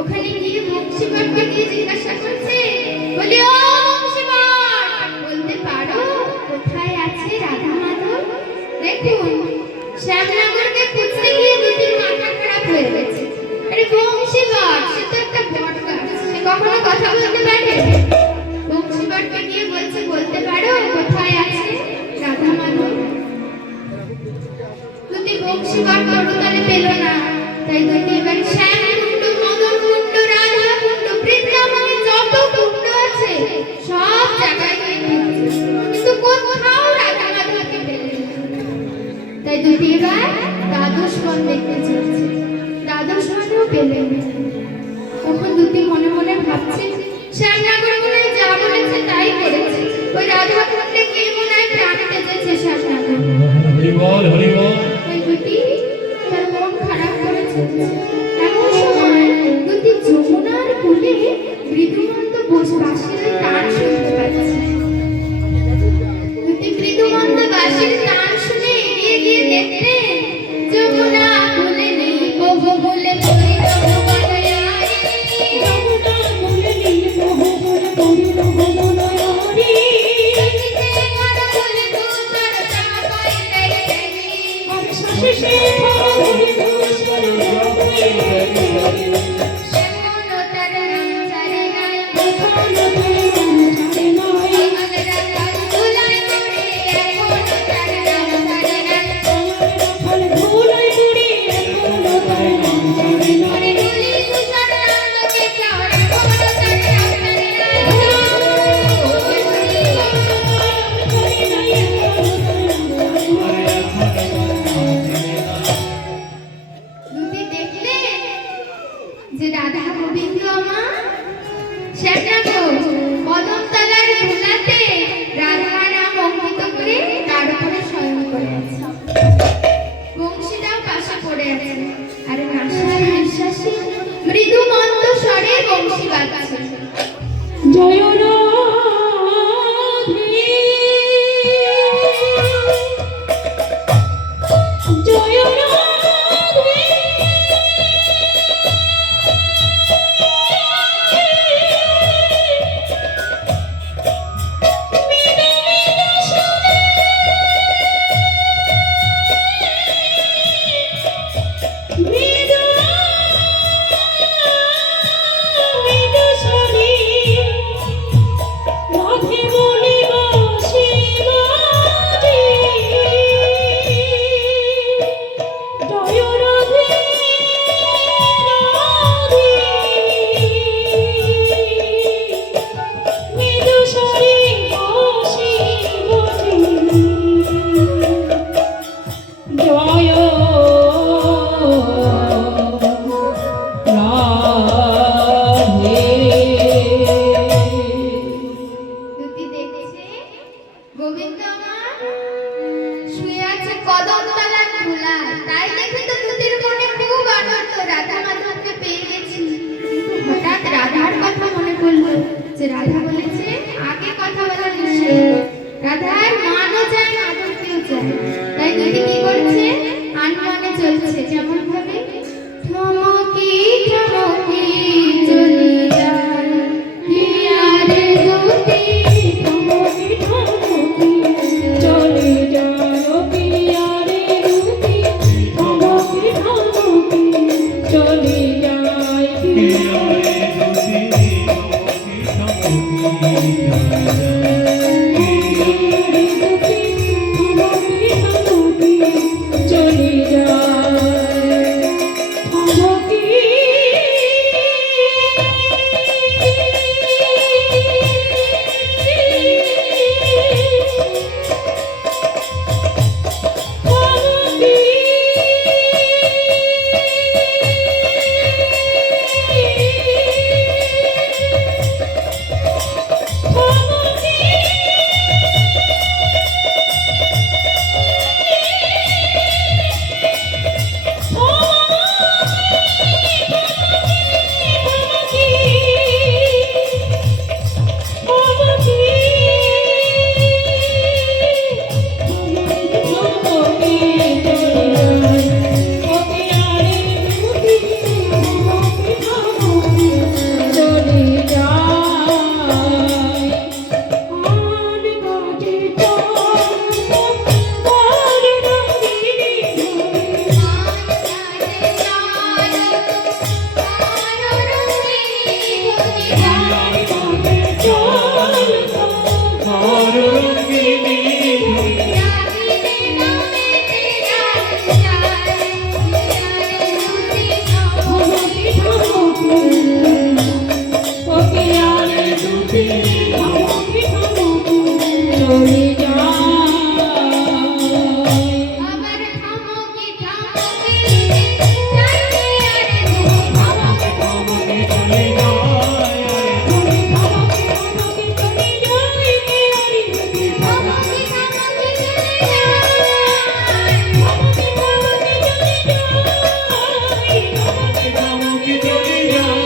ওখানে গিয়ে বংশীবাদকে গিয়ে জিজ্ঞাসা করছে, বলি ও বংশীবাদ, বলতে পারো কোথায় আছে রাধা মাধব? দেখুন শ্যামনগরকে খুঁজতে গিয়ে দুটির মাথা খারাপ হয়ে গেছে। আরে বংশীবাদ, সে তো একটা বট গাছ, সে কখনো কথা বলতে পারে? বংশীবাদকে গিয়ে বলছে, বলতে পারো কোথায় আছে রাধা মাধব? দুটি বংশীবাদ তরুতালে পেল না, তাই দুটি এবার শ্যাম কুণ্ড, মদন কুণ্ড, রাধা কুণ্ড, বৃন্দাবনে যত কুণ্ড আছে সব জায়গায় গিয়ে খুঁজছে, কিন্তু কোথাও রাধা মাধবকে পেল না। তাই দুটি এবার দ্বাদশ বন দেখতে চলছে, দ্বাদশ বনেও পেলেন না। তখন দুটি মনে মনে ভাবছে, শ্যামনগর মনে হয় যা বলেছে তাই করেছে, ওই রাধা কুণ্ডে গিয়ে মনে হয় প্রাণ বেঁচেছে শ্যামনগর। হরি বল হরি বল। তাই দুটি তার মন খারাপ করে চলছে। এমন সময় দুটি যমুনার কূলে মৃদুমন্দ বাঁশির টান শুনতে পাচ্ছে। দুটি মৃদুমন্দ বাঁশির টান শুনে এগিয়ে গিয়ে দেখতে, যমুনা কূলে নেই বহু বলে পড়ি তবু বনয়ারি, যমুনা কূলে নেই বহু বলে পড়ি তবু বনয়ারি, চকিতে ঘন বলে ধূসর চাপা পাইতে দেবী, আর শ্বাসে সে ভরা বলে ধূসর জগতে শ্যামল তার নাম ছাড়ে নাই, কোথায় তার নাম ছাড়ে নাই, আগরা তার ধুলায় পড়ে এখনো তার নাম ছাড়ে নাই, আমার রাখাল ধুলায় পড়ে এখনো তার নাম ছাড়ে নাই, ওরে ধুলি ধূসর আলোকে চার এখনো তার নাম ছাড়ে নাই, দুটি দেখলে যে রাধা গোবিন্দ আমার শ্যামনগর কদমতলার ধুলাতে রাধা নাম অঙ্কিত করে তার উপরে শয়ন করে আছে, বংশীটাও পাশে পড়ে আছে, আর নাসার নিঃশ্বাসে মৃদু মন্দ স্বরে বংশী বাজছে। জয় রাধে, জয় রাধে, রাধা বলেছে আগে কথা বলা নিষেধ। রাধার মানও চায় মাধবকেও চায়, তাই দুটি কি করছে আনমনে চলছে যেমন ভাবে থমকি থমকি চলি যায় হিয়ারে দুটি থমকি থমকি চলে যায় পিয়ারে রূপী, থমকি থমকি চলে যায় পিয়া রে দুটি থমকি চলে যায় থমকি আবার থমকি থমকি চারিয়ারে থমকি চলে যায় থমকি থমকি চলে যায় থমকি থমকি চলে যায়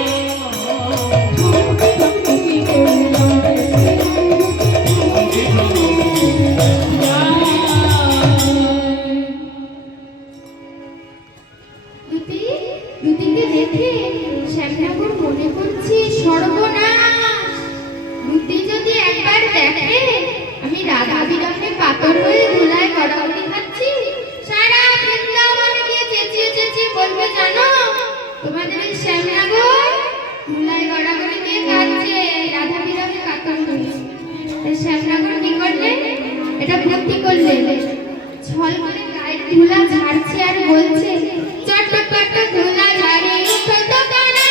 দুটিকে দেখে শ্যামনগর মনে করছে সর্বনাশ। দুটি যদি একবার দেখে আমি রাধা বিরহে পাথর হয়ে ধুলায় গড়াগড়ি খাচ্ছি, সারা বৃন্দাবনে গিয়ে চেঁচিয়ে চেঁচিয়ে বলবে জানো তোমাদের এই শ্যামনগর ধুলায় গড়াগড়ি দিয়ে খাচ্ছে রাধা বিরহে পাথর হয়ে। তাই শ্যামনগর কি করলে এটা বুদ্ধি করলে ছল করে গায়ের ধুলা ঝাড়ছে আর বলছে চটপট ধুলা ঝাড়ে উঠো তো কানা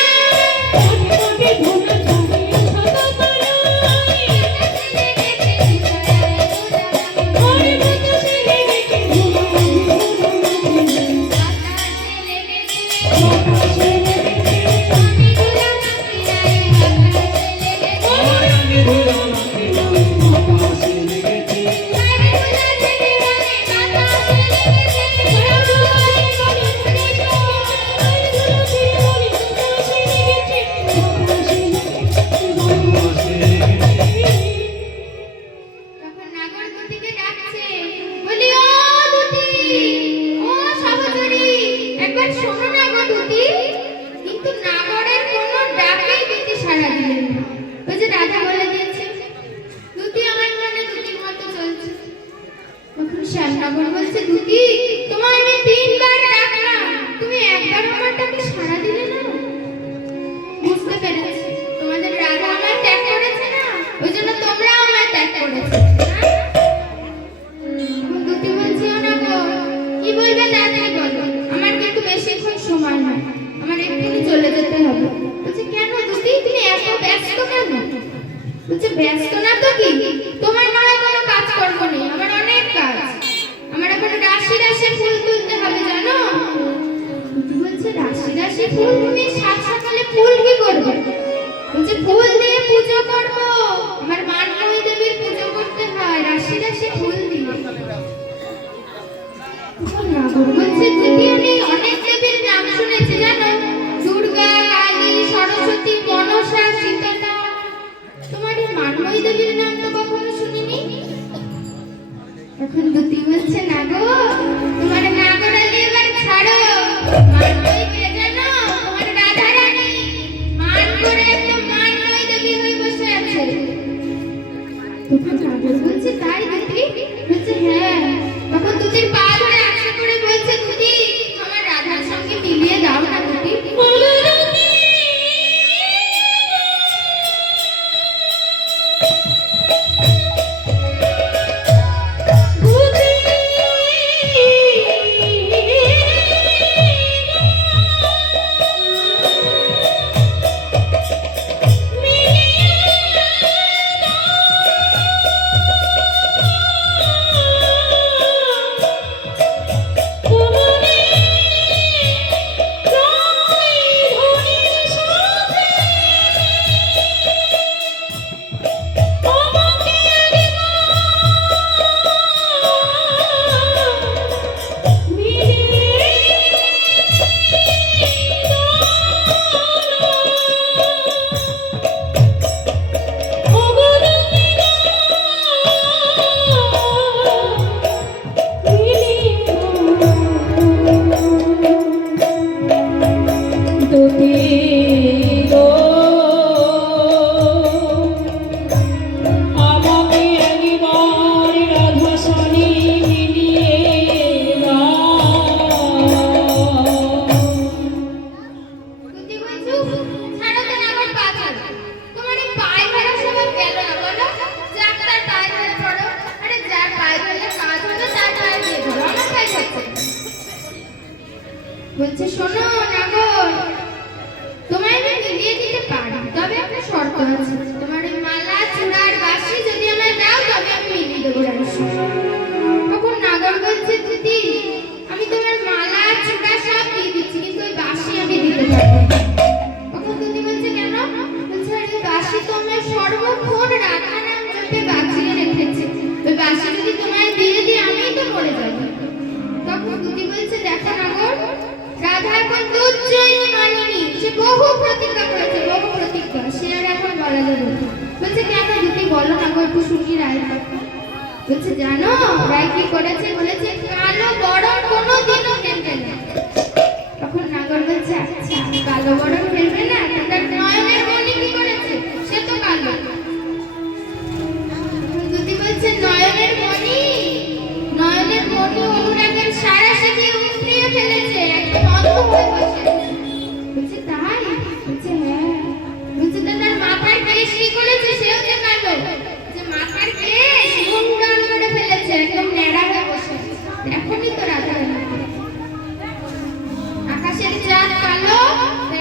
তখন নাগর দুটিকে ডাকছে, বলি ও দুটি, ও সহচরী, একবার শোনো না গো দুটি। কিন্তু নাগরের কোনো ডাকেই দুটি সাড়া দিলেন না। ওই যে রাধা বলে দিয়েছে দুটি আমার মনে দুটির মতো চলছে। তখন শ্যামনগর বলছে দুটি তোমায় আমি 3 বার ডাকলাম, তুমি একবার আমার ডাকে সাড়া দিলে না। বুঝতে পেরেছি তোমাদের রাধা আমার ত্যাগ করেছে না, ওই জন্য তোমরাও আমার ত্যাগ করেছো। দুটি বলছি ও না গো, কি বলবে তাড়াতাড়ি বলো, আমার কিন্তু বেশিক্ষণ সময় নয়, আমার এক্ষুনি চলে যেতে হবে। বলছে কেন দুটি তুমি এত ব্যস্ত কেন? বলছে ব্যস্ত না তো কি, তোমার নয় কোনো কাজ করবো নেই, আমার অনেক কাজ, আমার এখন রাশি রাশি ফুল তুলতে হবে জানো। দুটি বলছে রাশি রাশি ফুল, তুমি সাত সকালে ফুল কি করবে? বলছে ফুল দিয়ে পুজো করবো, আমার মানবী দেবীর পুজো করতে হয় রাশি রাশি ফুল দিয়ে। নাগর বলছে দিদি আমি অনেক দেবীর নাম শুনেছি জানো, দুর্গা, কালী, সরস্বতী, মনসা, শীতলা, তোমার তখন দুতি বলছে না গো, তোমার নাগরালি এবার ছাড়ো, মান নই কে জানো, তোমার রাধা রানী মান করে একদম মান নই দেবী হয়ে বসে আছে। তখন নাগর বলছে তাই দুতি? বলছে হ্যাঁ। তখন দুতির পা ধরে আশা করে বলছে দুতি আমার রাধার সঙ্গে মিলিয়ে দাও না দুতি। দুতি বলছে ছাড়ো তো নাগর, পা ছাড়ো। তোমার এই পায়ে ধরা স্বভাব গেল না বলো? যার তার পায়ে ধরে পড়ো। আরে যার পায়ে ধরলে কাজ হলো তার পায়ে দিয়ে ধরো, আমার পায়ে ধরছে। বলছে শোনো নাগর, তোমায় আমি মিলিয়ে দিতে পারি, তবে একটা শর্ত আছে। তোমার ওই মালা চূড়ার বাঁশি যদি আমায় দাও তবে আমি মিলিয়ে দেবো রানীর সঙ্গে। তখন নাগর বলছে দিদি আমি তোমার মালা চূড়া সব দিয়ে দিচ্ছি, কিন্তু ওই বাঁশি আমি দিতে পারবো না। তখন দিদি বলছে কেন? বলছে আরে বাঁশি তো আমার সর্বক্ষণ রাধা নাম জপে বাজিয়ে রেখেছে, ওই বাঁশি যদি তোমায় দিয়ে দিই আমি তো মরে যাবো। তখন দিদি বলছে দেখো নাগর, রাধা এখন দুর্জয়ী মানিনি, সে বহু প্রতিজ্ঞা করেছে, বহু প্রতিজ্ঞা, সে আর এখন বলা যাবে না। বলছে কেন দিদি বলো না গো, একটু শুনি রায়। বলছে জানো রায় কি করেছে? বলেছে কালো বড় কোনোদিনও খেলবে না। তখন নাগর বলছে আচ্ছা কালো বড় খেলবে না, তার নয়নের মণি কি করেছে? সে তো কালো। দিদি বলছে নয়নের মণি, নয়নের মণি অনুরাগের সারা সাথে উঠিয়ে ফেলেছে, একদম অন্ধ হয়ে বসে। বলছে তাই? বলছে হ্যাঁ। বলছে তার মাথার কেশ কি করেছে? সেও যে কালো, যে মাথার কেশ মুন্ডন করে ফেলেছে, একদম ন্যাড়া হয়ে বসে। এখনই তো রাধা আকাশের চাঁদ কালো,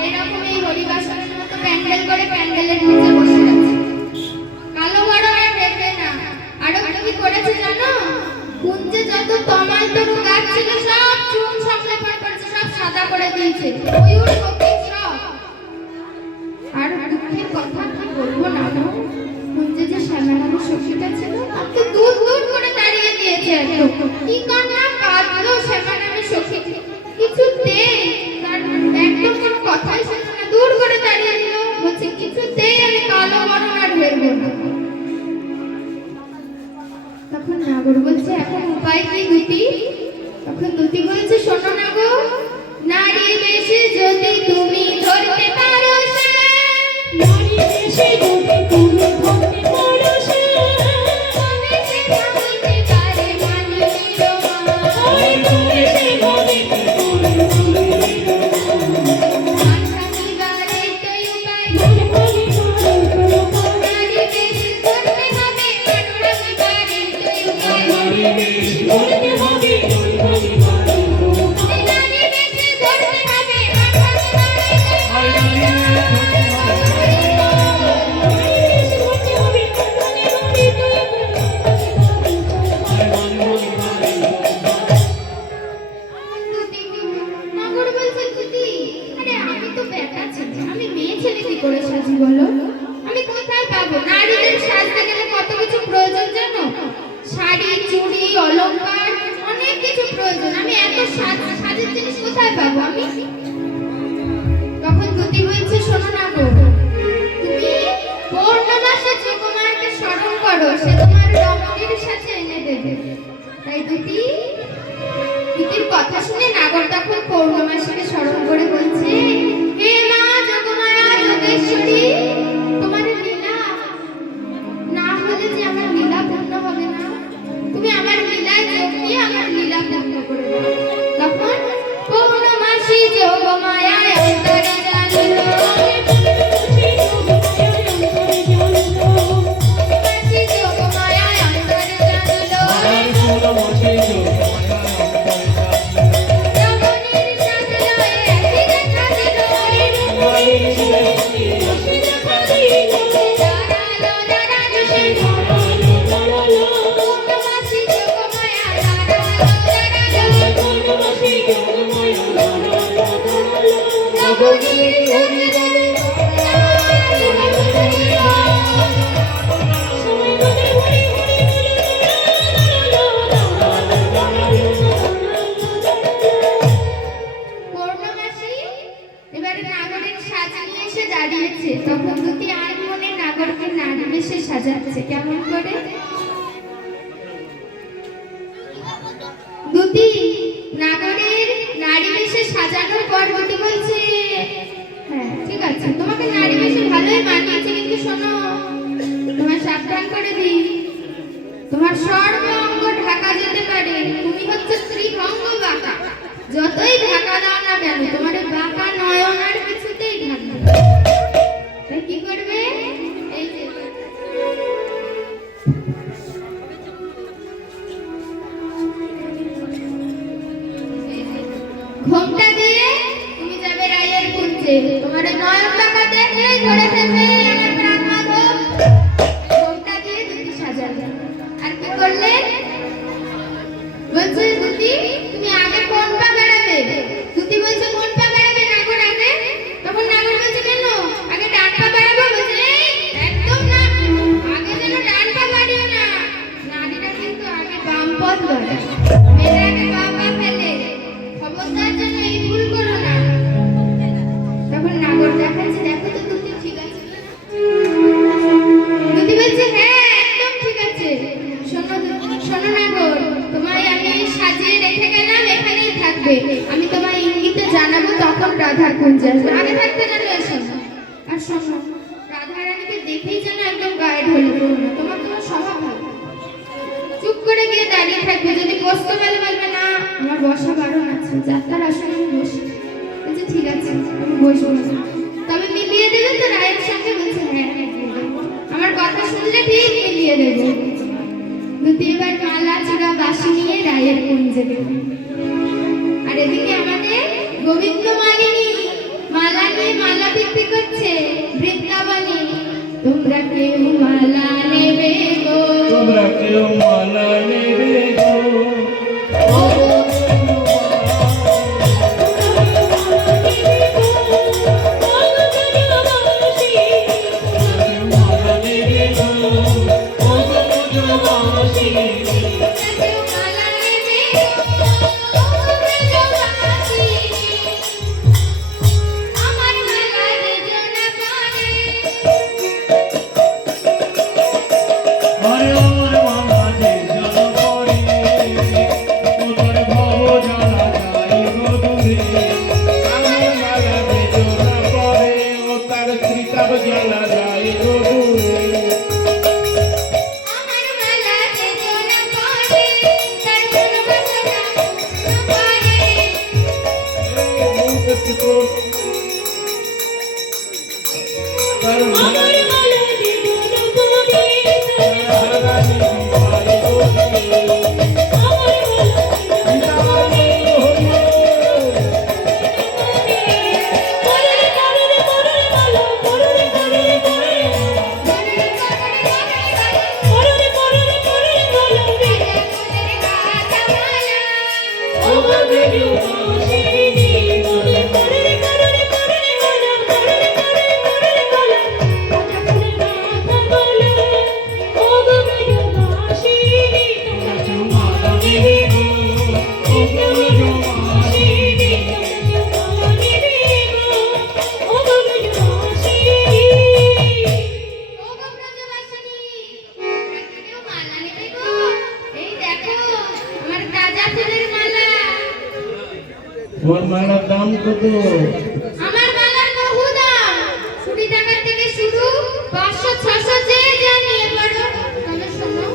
এরকম এই হরিবাসনের মতো প্যান্ডেল করে প্যান্ডেলের নিচে বসে আছে। কালো বড় আর দেখবে না। আরো কি করেছে জানো? কুঞ্জে যত তমাল তরু গাছ ছিল সব চুন সংলেপন করেছে, সব সাদা করে দিয়েছে, ময়ূর পক্ষী সব। আর দুঃখের কথা কি বলবো না গো, কুঞ্জে যে শ্যামানামী সখীটা ছিল তাকে দূর দূর করে তাড়িয়ে দিয়েছে। একদম কি কান্না কাঁদলো শ্যামানামী সখী, কিছুতেই তার একদম কোনো কথাই শুনছে না, দূর করে তাড়িয়ে দিল। বলছে কিছুতেই আমি কালো বরণ আর বেরবো না। তখন নাগর বলছে এখন উপায় কি দুতি? তখন দুতি বলছে শোনো না গো, নারী বেশে যদি তুমি ধরতে পারো সে, নারী বেশে যদি তুমি ধরতে পারো সে, তবে সে ভাবিতে পারে মানিনীর মা। ওই তুমি সে ভাবিতে পারে মানিনীর মা। মান ভাঙিবার একটাই উপায়, মান ভাঙিবার একটাই উপায়, নারী বেশে ধরতে হবে, মান ভাঙিবার একটাই উপায়। নারী বেশে ধরতে হবে, মান ভাঙিবার একটাই উপায়। নারী বেশে ধরতে হবে, মান ভাঙিবার একটাই উপায়। সাজাচ্ছে কেমন করে। দুতি নাগরের নারী বেশে সাজানোর পর দুতি বলছে, হ্যাঁ ঠিক আছে তোমাকে নারী বেশে ভালোই মানিয়েছে, কিন্তু শোনো তোমার সাবধান করে দিই, তোমার সর্ব অঙ্গ ঢাকা যেতে পারে, তুমি হচ্ছে ত্রিভঙ্গ বাঁকা, যতই ঢাকা দাও না কেন তোমার এই বাঁকা নয়ন আর কিছুতেই ঢাকবে। তাই কি করবে, এই যে ঘোমটা দিয়ে তুমি যাবে রায়ের কুঞ্জে, তোমার এই নয়ন বাঁকা দেখলেই ধরে ফেলবে আমার প্রাণ মাধব। ঘোমটা দিয়ে দুটি সাজালে, আর কি করলে বলছে দুতি তুমি আগে কোন পা বেড়াবে, দুতি বলছে কোন পা বেড়াবে নাগর আগে, তখন নাগর বলছে কেন আগে ডান পা বেড়াবো, বলছে এই, একদম না, আগে যেন ডান পা বাড়িও না, নারীরা কিন্তু আগে বাম পথ বাড়ায়, মেয়েরা আগে বাম পা ফেলে, খবরদার যেন এই ভুল করো না। তখন নাগর দেখাচ্ছে দেখো তো দুতি ঠিক আছে, দুতি বলছে হ্যাঁ একদম ঠিক আছে, শোনো শোনো নাগর তোমায় আমি সাজিয়ে রেখে গেলাম, এখানেই থাকবে, আমি তোমায় ইঙ্গিতে জানাবো তখন রাধার কুঞ্জে আসবে, আগে থাকতে যেন এসো না। আর শোনো রাধা রানীকে দেখেই যেন একদম গায়ে ঢলে পড়ো না, তোমার তোমার স্বভাব ভালো, চুপ করে গিয়ে দাঁড়িয়ে থাকবে, যদি বসতে বলে বলবে না আমার বসা বারণ আছে, যাত্রার আসলে আমি বসি, বলছে ঠিক আছে আমি বসবো না, তবে মিলিয়ে দেবে তো রায়ের সঙ্গে, বলছে হ্যাঁ মিলিয়ে দেবো, আমার কথা শুনলে ঠিক মিলিয়ে দেবো। দুতি এবার মালা চূড়া বাঁশি নিয়ে রায়ের কুঞ্জে দেবে, আর এদিকে আমাদের গোবিন্দ মালিনী মালা নিয়ে মালা বিক্রি করছে, বৃন্দাবনে তোমরা কেউ মালা নেবে গো, তোমরা কেউ মালা নেবে গো, মালা নেবে গো, ও গো ব্রজবাসী। কেউ মালা নেবে গো, ব্রজবাসী, আমার মালা যেজনা পরে, আরে আমার মালা যে জ্বালা পড়ে, তোমার ভব জ্বালা যায় গো দূরে। আমার মালা যে জ্বালা পড়ে, ও তার ত্রিতাপ জ্বালা যায় গো দূরে। আমার মালা যেজনা পরে, তার কোনো বাসনা পরে, কারণ আমার মালা জীবন পড়ে, আমার মালা জীবন পড়ে, পড়ে পড়ে পড়ে মালা, পড়ে পড়ে পড়ে মনে করে পড়ে পড়ে পড়ে মালা রে, মনের কথা মালা, ও ব্রজবাসী, পড়ে পড়ে পড়ে পড়ে মালা, পড়ে পড়ে পড়ে মালা, রাধা ফুলের মাথা বলে, ও ব্রজবাসী, তোমরা কেউ মালা নেবে গো, ও গো ব্রজবাসী। ওগো ব্রজবাসিনী, তোমরা কেউ মালা নেবে গো, এই দেখো আমার তাজা ফুলের মালা, তোমার মালার দাম কত? আমার মালার বহু দাম, 20 টাকা থেকে শুরু, 500 600 যে যা নিয়ে পড়ো, তবে শোনো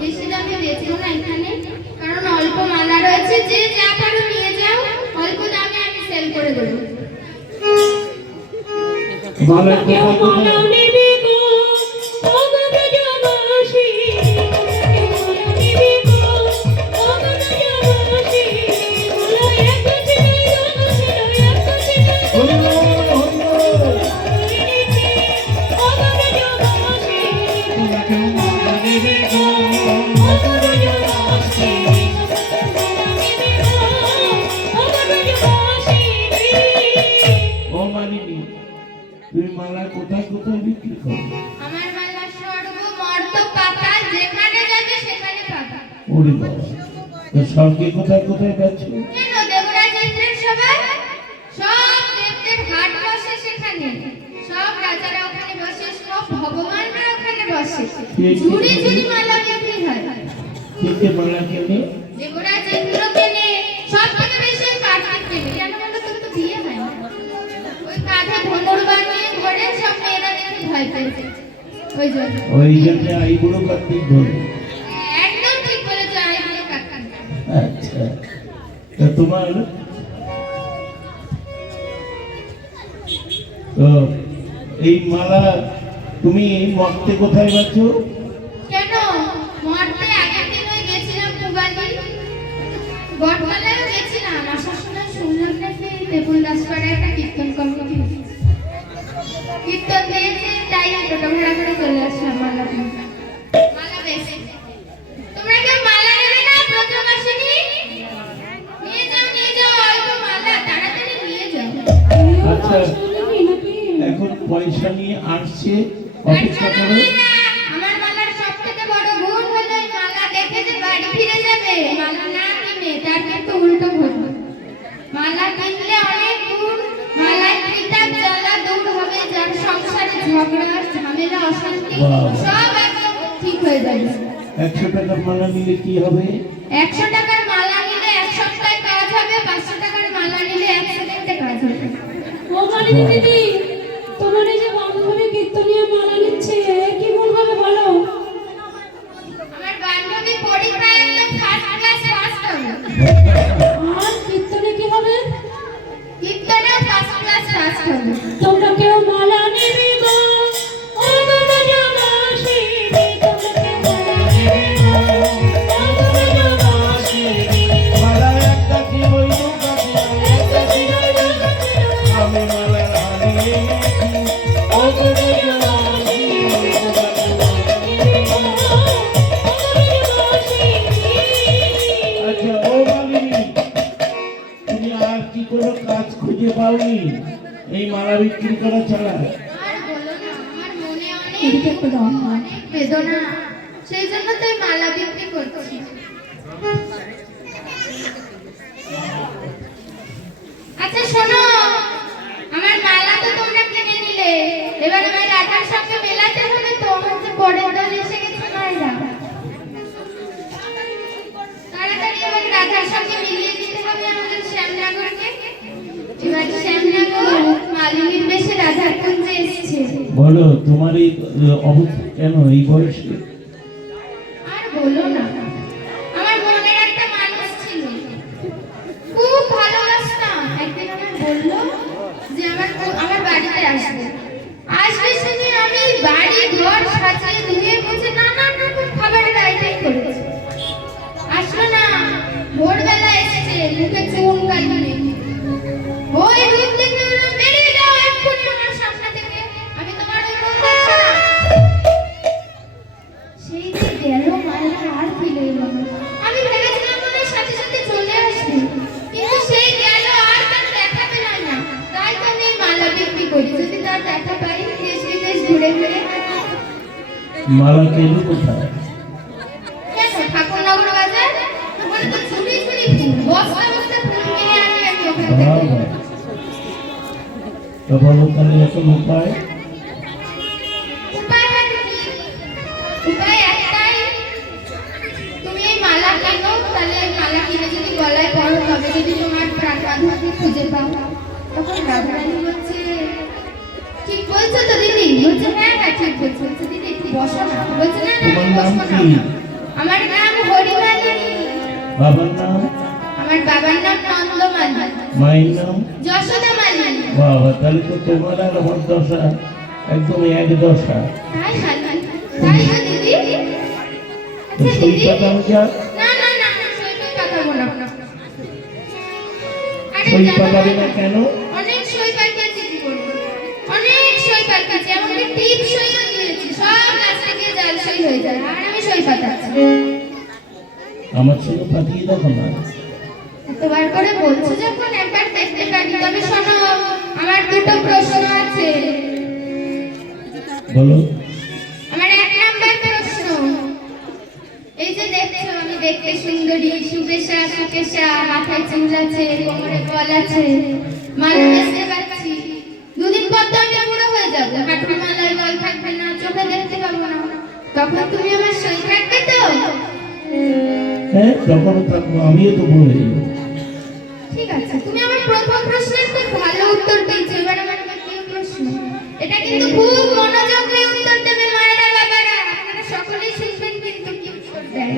বেশি দামে বেচো না এখানে, কারণ অল্প মালা রয়েছে, যে যা পারো নিয়ে যাও, অল্প দামে আমি সেল করে দেবো। মালার কেউ দোকান কোথায়? মালা নেবে গো, ও ব্রজবাসী, মালা নেবে গো, ও ব্রজবাসী, মালা এক কাছে নয়, দু কাছে নয়, এক কাছে নয়, হরি বল, হরি বল। ও ব্রজবাসী, তোমরা কেউ মালা নেবে গো, ও ব্রজবাসী, মালা নেবে গো, ও ব্রজবাসী। ও মালিনী, তুমি মালা কোথায় কোথায় বিক্রি করো? আমার মালা সর্ব মর্ত পাতাল, যেখানে যাবে সেখানে পাবে। ওরে বাবা, তো সঙ্গে কোথায় কোথায় যাচ্ছে? কেন দেবরাজ ইন্দ্রের সভায় সব দেবদের হাট বসে, সেখানে সব রাজারা ওখানে বসে, সব ভগবানরা ওখানে বসে। বসে ঝুড়ি ঝুড়ি মালা বিক্রি হয়। কে মালা কেনে? দেবরাজ ইন্দ্র কেনে, সব থেকে বেশি কার্তিক কেনে। কেন বলো তো? তো বিয়ে হয় না। ওই কাঁধে ধনুর বানিয়ে ঘরে সব মেয়েরা দেখে ভয় পেয়েছে। ওই জন্য ওই জন্য আইগুলো কার্তিক ধরে। একদম ঠিক বলেছো, আইগুলো কার্তিক। আচ্ছা, তা তোমার তো এই মালা তুমি মরতে কোথায় যাচ্ছ? কেন মরতে আগের দিন ওই গেছিলাম কুবালি, বটতলায় গেছিলাম। আসার সময় শুনলাম নাকি টেবুল দাসপাড়ায় একটা কীর্তন কমিটি কীর্তন দিয়েছে, তাই টোটো ভাড়া করে চলে আসলাম মালা কিনতে। মালা বেশি তোমরা কেউ মালা নেবে না? প্রথম আসেনি, নিয়ে যাও ওই তো মালা, তাড়াতাড়ি নিয়ে যাও। আচ্ছা, শুনবি নাকি? এখন পয়সা নিয়ে আসছে, অপেক্ষা করো। আমার মালার সব থেকে বড় গুণ হলো এই মালা দেখে যে বাড়ি ফিরে যাবে। মালা না কিনে তার কিন্তু উল্টো ঘটবে। মালা কিনলে অনেক গুণ, মালায় পিতার জ্বালা দূর হবে, যার সংসারে ঝগড়া ঝামেলা অশান্তি বাহ। সব একদম ঠিক হয়ে যাবে। 100 টাকার মালা নিলে কি হবে? 100 টাকার মালা নিলে 1 সপ্তাহে কাজ হবে, 500 টাকার মালা নিলে 1 সেকেন্ডে কাজ হবে। ও মালিনী দিদি, তোমার এই যে বান্ধবী কীর্তনিয়া মালা নিচ্ছে, কি গুণ হবে বলো? আমার বান্ধবী পরীক্ষায় একদম ফার্স্ট ক্লাস পাস হবে। আর কীর্তনে কি হবে? কীর্তনেও ফার্স্ট ক্লাস পাস হবে। তোমরা কেউ মালা নেবে গো, ও গো ব্রজবাসী, তোমরা কেউ মালা নেবে গো, ও গো ব্রজবাসী, মালা একটা কি হইল কাছে, একটা চিরদিন আমি মালা হারিয়ে গেছি, ও গো ব্রজবাসী, আচ্ছা ও মালিনী, তুমি আর কি কোনো কাজ খুঁজে পাওনি এই মালা বিক্রি করা ছাড়া? আর বলো না, আমার মনে এদিকে একটু দাও। অনেক বেদনা, সেই জন্য তো এই মালা বিক্রি করছি। আচ্ছা শোনো, আমার মালা তো তোমরা কিনে নিলে, এবার আমার রাধার সঙ্গে মেলাতে হবে তো। আমার যে পরের দল এসে গেছে মায়েরা, তাড়াতাড়ি আমার রাধার সঙ্গে মিলিয়ে দিতে হবে আমাদের শ্যামনগরকে। এবার শ্যামনগর মালিনীর বেশে রাধার কুঞ্জে এসেছে। বলো তোমার এই অবস্থা কেন এই বয়সে? আর বলো না, আমার মনের একটা মানুষ ছিল, খুব ভালোবাসতাম। একদিন আমার বললো যে আমার বাড়িতে আসবে। শুনে আমি বাড়ি ঘর সাজিয়ে ধুয়ে মুছে নানান রকম খাবারের আইটেম করেছি। আসলো না, ভোরবেলা এসেছে, মুখে চুন কালিয়ে। ওই রূপ দেখে বললাম, বেরিয়ে যাও এক্ষুনি আমার সামনে থেকে, আমি তোমার ওই রূপ দেখবো না। সেই যে গেল মায়ের আর ফিরে এলো না। আমি ভেবেছিলাম মনে হয় সাথে সাথে চলে আসবে, কিন্তু সেই গেল আর তার দেখা পেলাম না। তাই তো আমি মালা বিক্রি করি, যদি তার দেখা পাই দেশ বিদেশ ঘুরে ঘুরে। মালা কেন কোথায়? কেন ঠাকুরনগর বাজার, ওখানে তো ঝুড়ি ঝুড়ি ফুল, বস্তা বস্তা ফুল কিনে আনি আমি ওখান থেকে। বাবা, তো বলো তাহলে এখন উপায়? উপায় আর কি? উপায় একটাই, তুমি এই মালা কেনো, তাহলে এই মালা কিনে যদি গলায় পরো, তবে যদি তোমার রাধাকে খুঁজে পাও। তখন রাধারানী বলছে, ঠিক বলছো তো দিদি? বলছে হ্যাঁ হ্যাঁ ঠিক বলছো। বলছে দিদি একটু বসো না। বলছে না না তোমার নাম বসবো কি? না। আমার নাম হরিমালিনী। বাবার নাম? আমার বাবার নাম নন্দমালী, মায়ের নাম? যশোদা মালিনী। বাবা, তাহলে তো তোমার আর আমার দশা একদম এক দশা। তাই মালিনী, তাই তো দিদি। তো আচ্ছা সেই দিদি, পাতাও যা, না না না না, সই পাতাবো না। আরে সই জানো পাতাবে না, না কেন? অনেক সই পাঠিয়েছি জীবনে, অনেক সই পাঠিয়েছি, এমনকি টিপ সইও দিয়েছি, সব লাস্টে গিয়ে জাল সই হয়ে যায়, আর আমি সই পাঠাচ্ছি। আমার সঙ্গে পাঠিয়ে দেখো না। এতবার করে বলছো যখন একবার দেখতে পারি। তবে শোনো, আমার দুটো প্রশ্ন আছে। বলো। আমার 1 নাম্বার প্রশ্ন, এই যে দেখছো আমি দেখতে সুন্দরী, সুবেশা সুকেশা, মাথায় চুল আছে, কোমরে বল আছে, মালা বেচতে পারছি, দুদিন পর তো আমি বুড়ো হয়ে যাবো, হাঁটুর মালায় বল থাকবে না, চোখে দেখতে পাবো না। তখন তুমি আমার সই থাকবে তো? হ্যাঁ তখন থাকবো, আমিও তো বড় হয়ে যাবো। ঠিক আছে, তুমি আমার প্রথম প্রশ্নের খুব ভালো উত্তর দিয়েছো। এবার আমার দ্বিতীয় প্রশ্ন, এটা কিন্তু খুব মনোযোগ দিয়ে উত্তর দেবে মায়েরা বাবারা, আপনারা সকলেই শুনবেন কিন্তু কি উত্তর দেয়।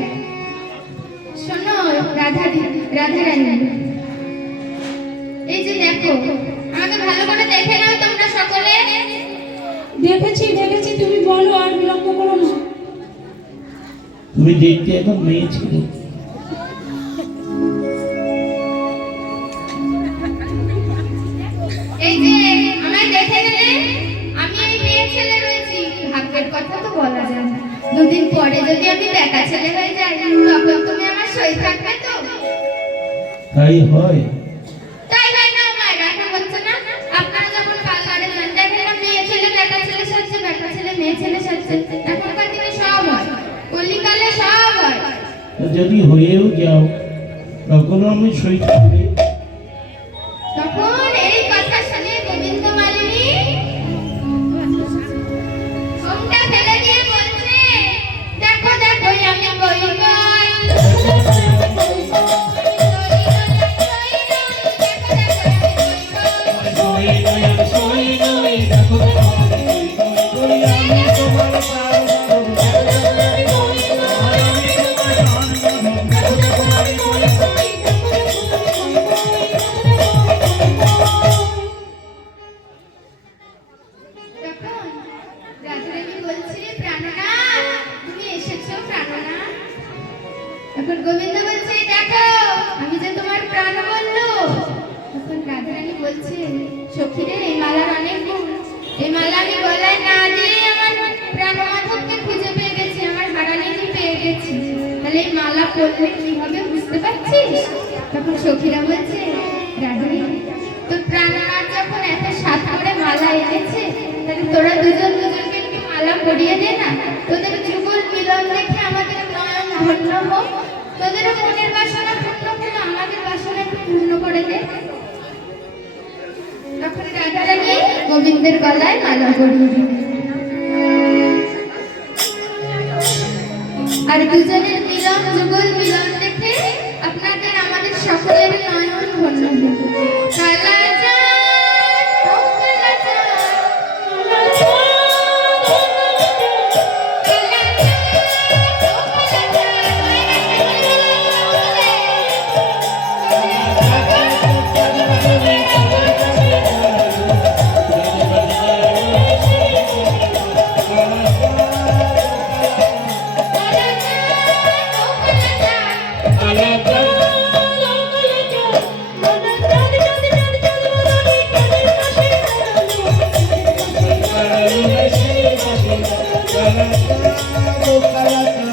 শোনো রাধারানী, এই যে দেখো, আমাকে ভালো করে দেখে নাও তোমরা সকলে। দেখেছি, তুমি বলো, আর বিলম্ব করো না। তুমি দেখতে এখন মেয়ে ছিল। এই যে আমায় দেখে নিলে, আমি এই মেয়ে ছেলে রয়েছি, ভাগ্যের কথা তো বলা যায় না। দুদিন পরে যদি আমি বেটা ছেলে হয়ে যাই, তখন তুমি আমার সই থাকবে তো? তাই হয়। তাই হয় না মায়ের রাখা হচ্ছে না? আপনারা যখন পার্লারে যান, দেখেন না মেয়ে ছেলে বেটা ছেলে সাজছে, বেটা ছেলে মেয়ে ছেলে সাজছে। এখনকার দিনে সব হয়, কলিকালে সব হয়। যদি হয়েও যাও তখনও আমি সই থাকবে। তখন এই কথা শুনে গোবিন্দ মালিনী ঘোমটা ফেলে দিয়ে বলছে, দেখো দেখো আমি কই গই, সই নই আর সই নই, দেখো দেখো আমি কই কই, আমি তোমার প্রাণ বাঁধব, আমি তোমার প্রাণ বাঁধব। তখন রাধারানী বলছে, প্রাণনাথ তুমি এসেছো প্রাণনাথ। তখন গোবিন্দ বলছে, দেখো আমি যে তোমার প্রাণ বললো। তখন রাধারানী বলছে, সখীরে এই মালার অনেক গুণ, এই মালা আমি গলায় না দিয়ে আমার প্রাণমাধবকে খুঁজে পেয়ে গেছি, আমার হারানিকে পেয়ে গেছি, তাহলে এই মালা পরলে কি হবে বুঝতে পারছিস? তখন সখীরা বলছে, রাধারানী তো প্রাণনাথ যখন এত সাত করে মালা এনেছে, তাহলে তোরা দুজন দুজনকে একটু মালা পরিয়ে দে না, তোদের যুগল মিলন দেখে আমাদের নয়ন ধন্য হোক, তোদের মনের বাসনা পূর্ণ করে আমাদের বাসনা একটু পূর্ণ করে দে। তখন রাধারানী গোবিন্দের গলায় মালা পরিয়ে দিলেন। আর দুজনের মিলন যুগল মিলন দেখে আপনাদের আমাদের সকলের নয়ন ধন্য হোক। কালাচাঁদ, ও কালাচাঁদ, কালা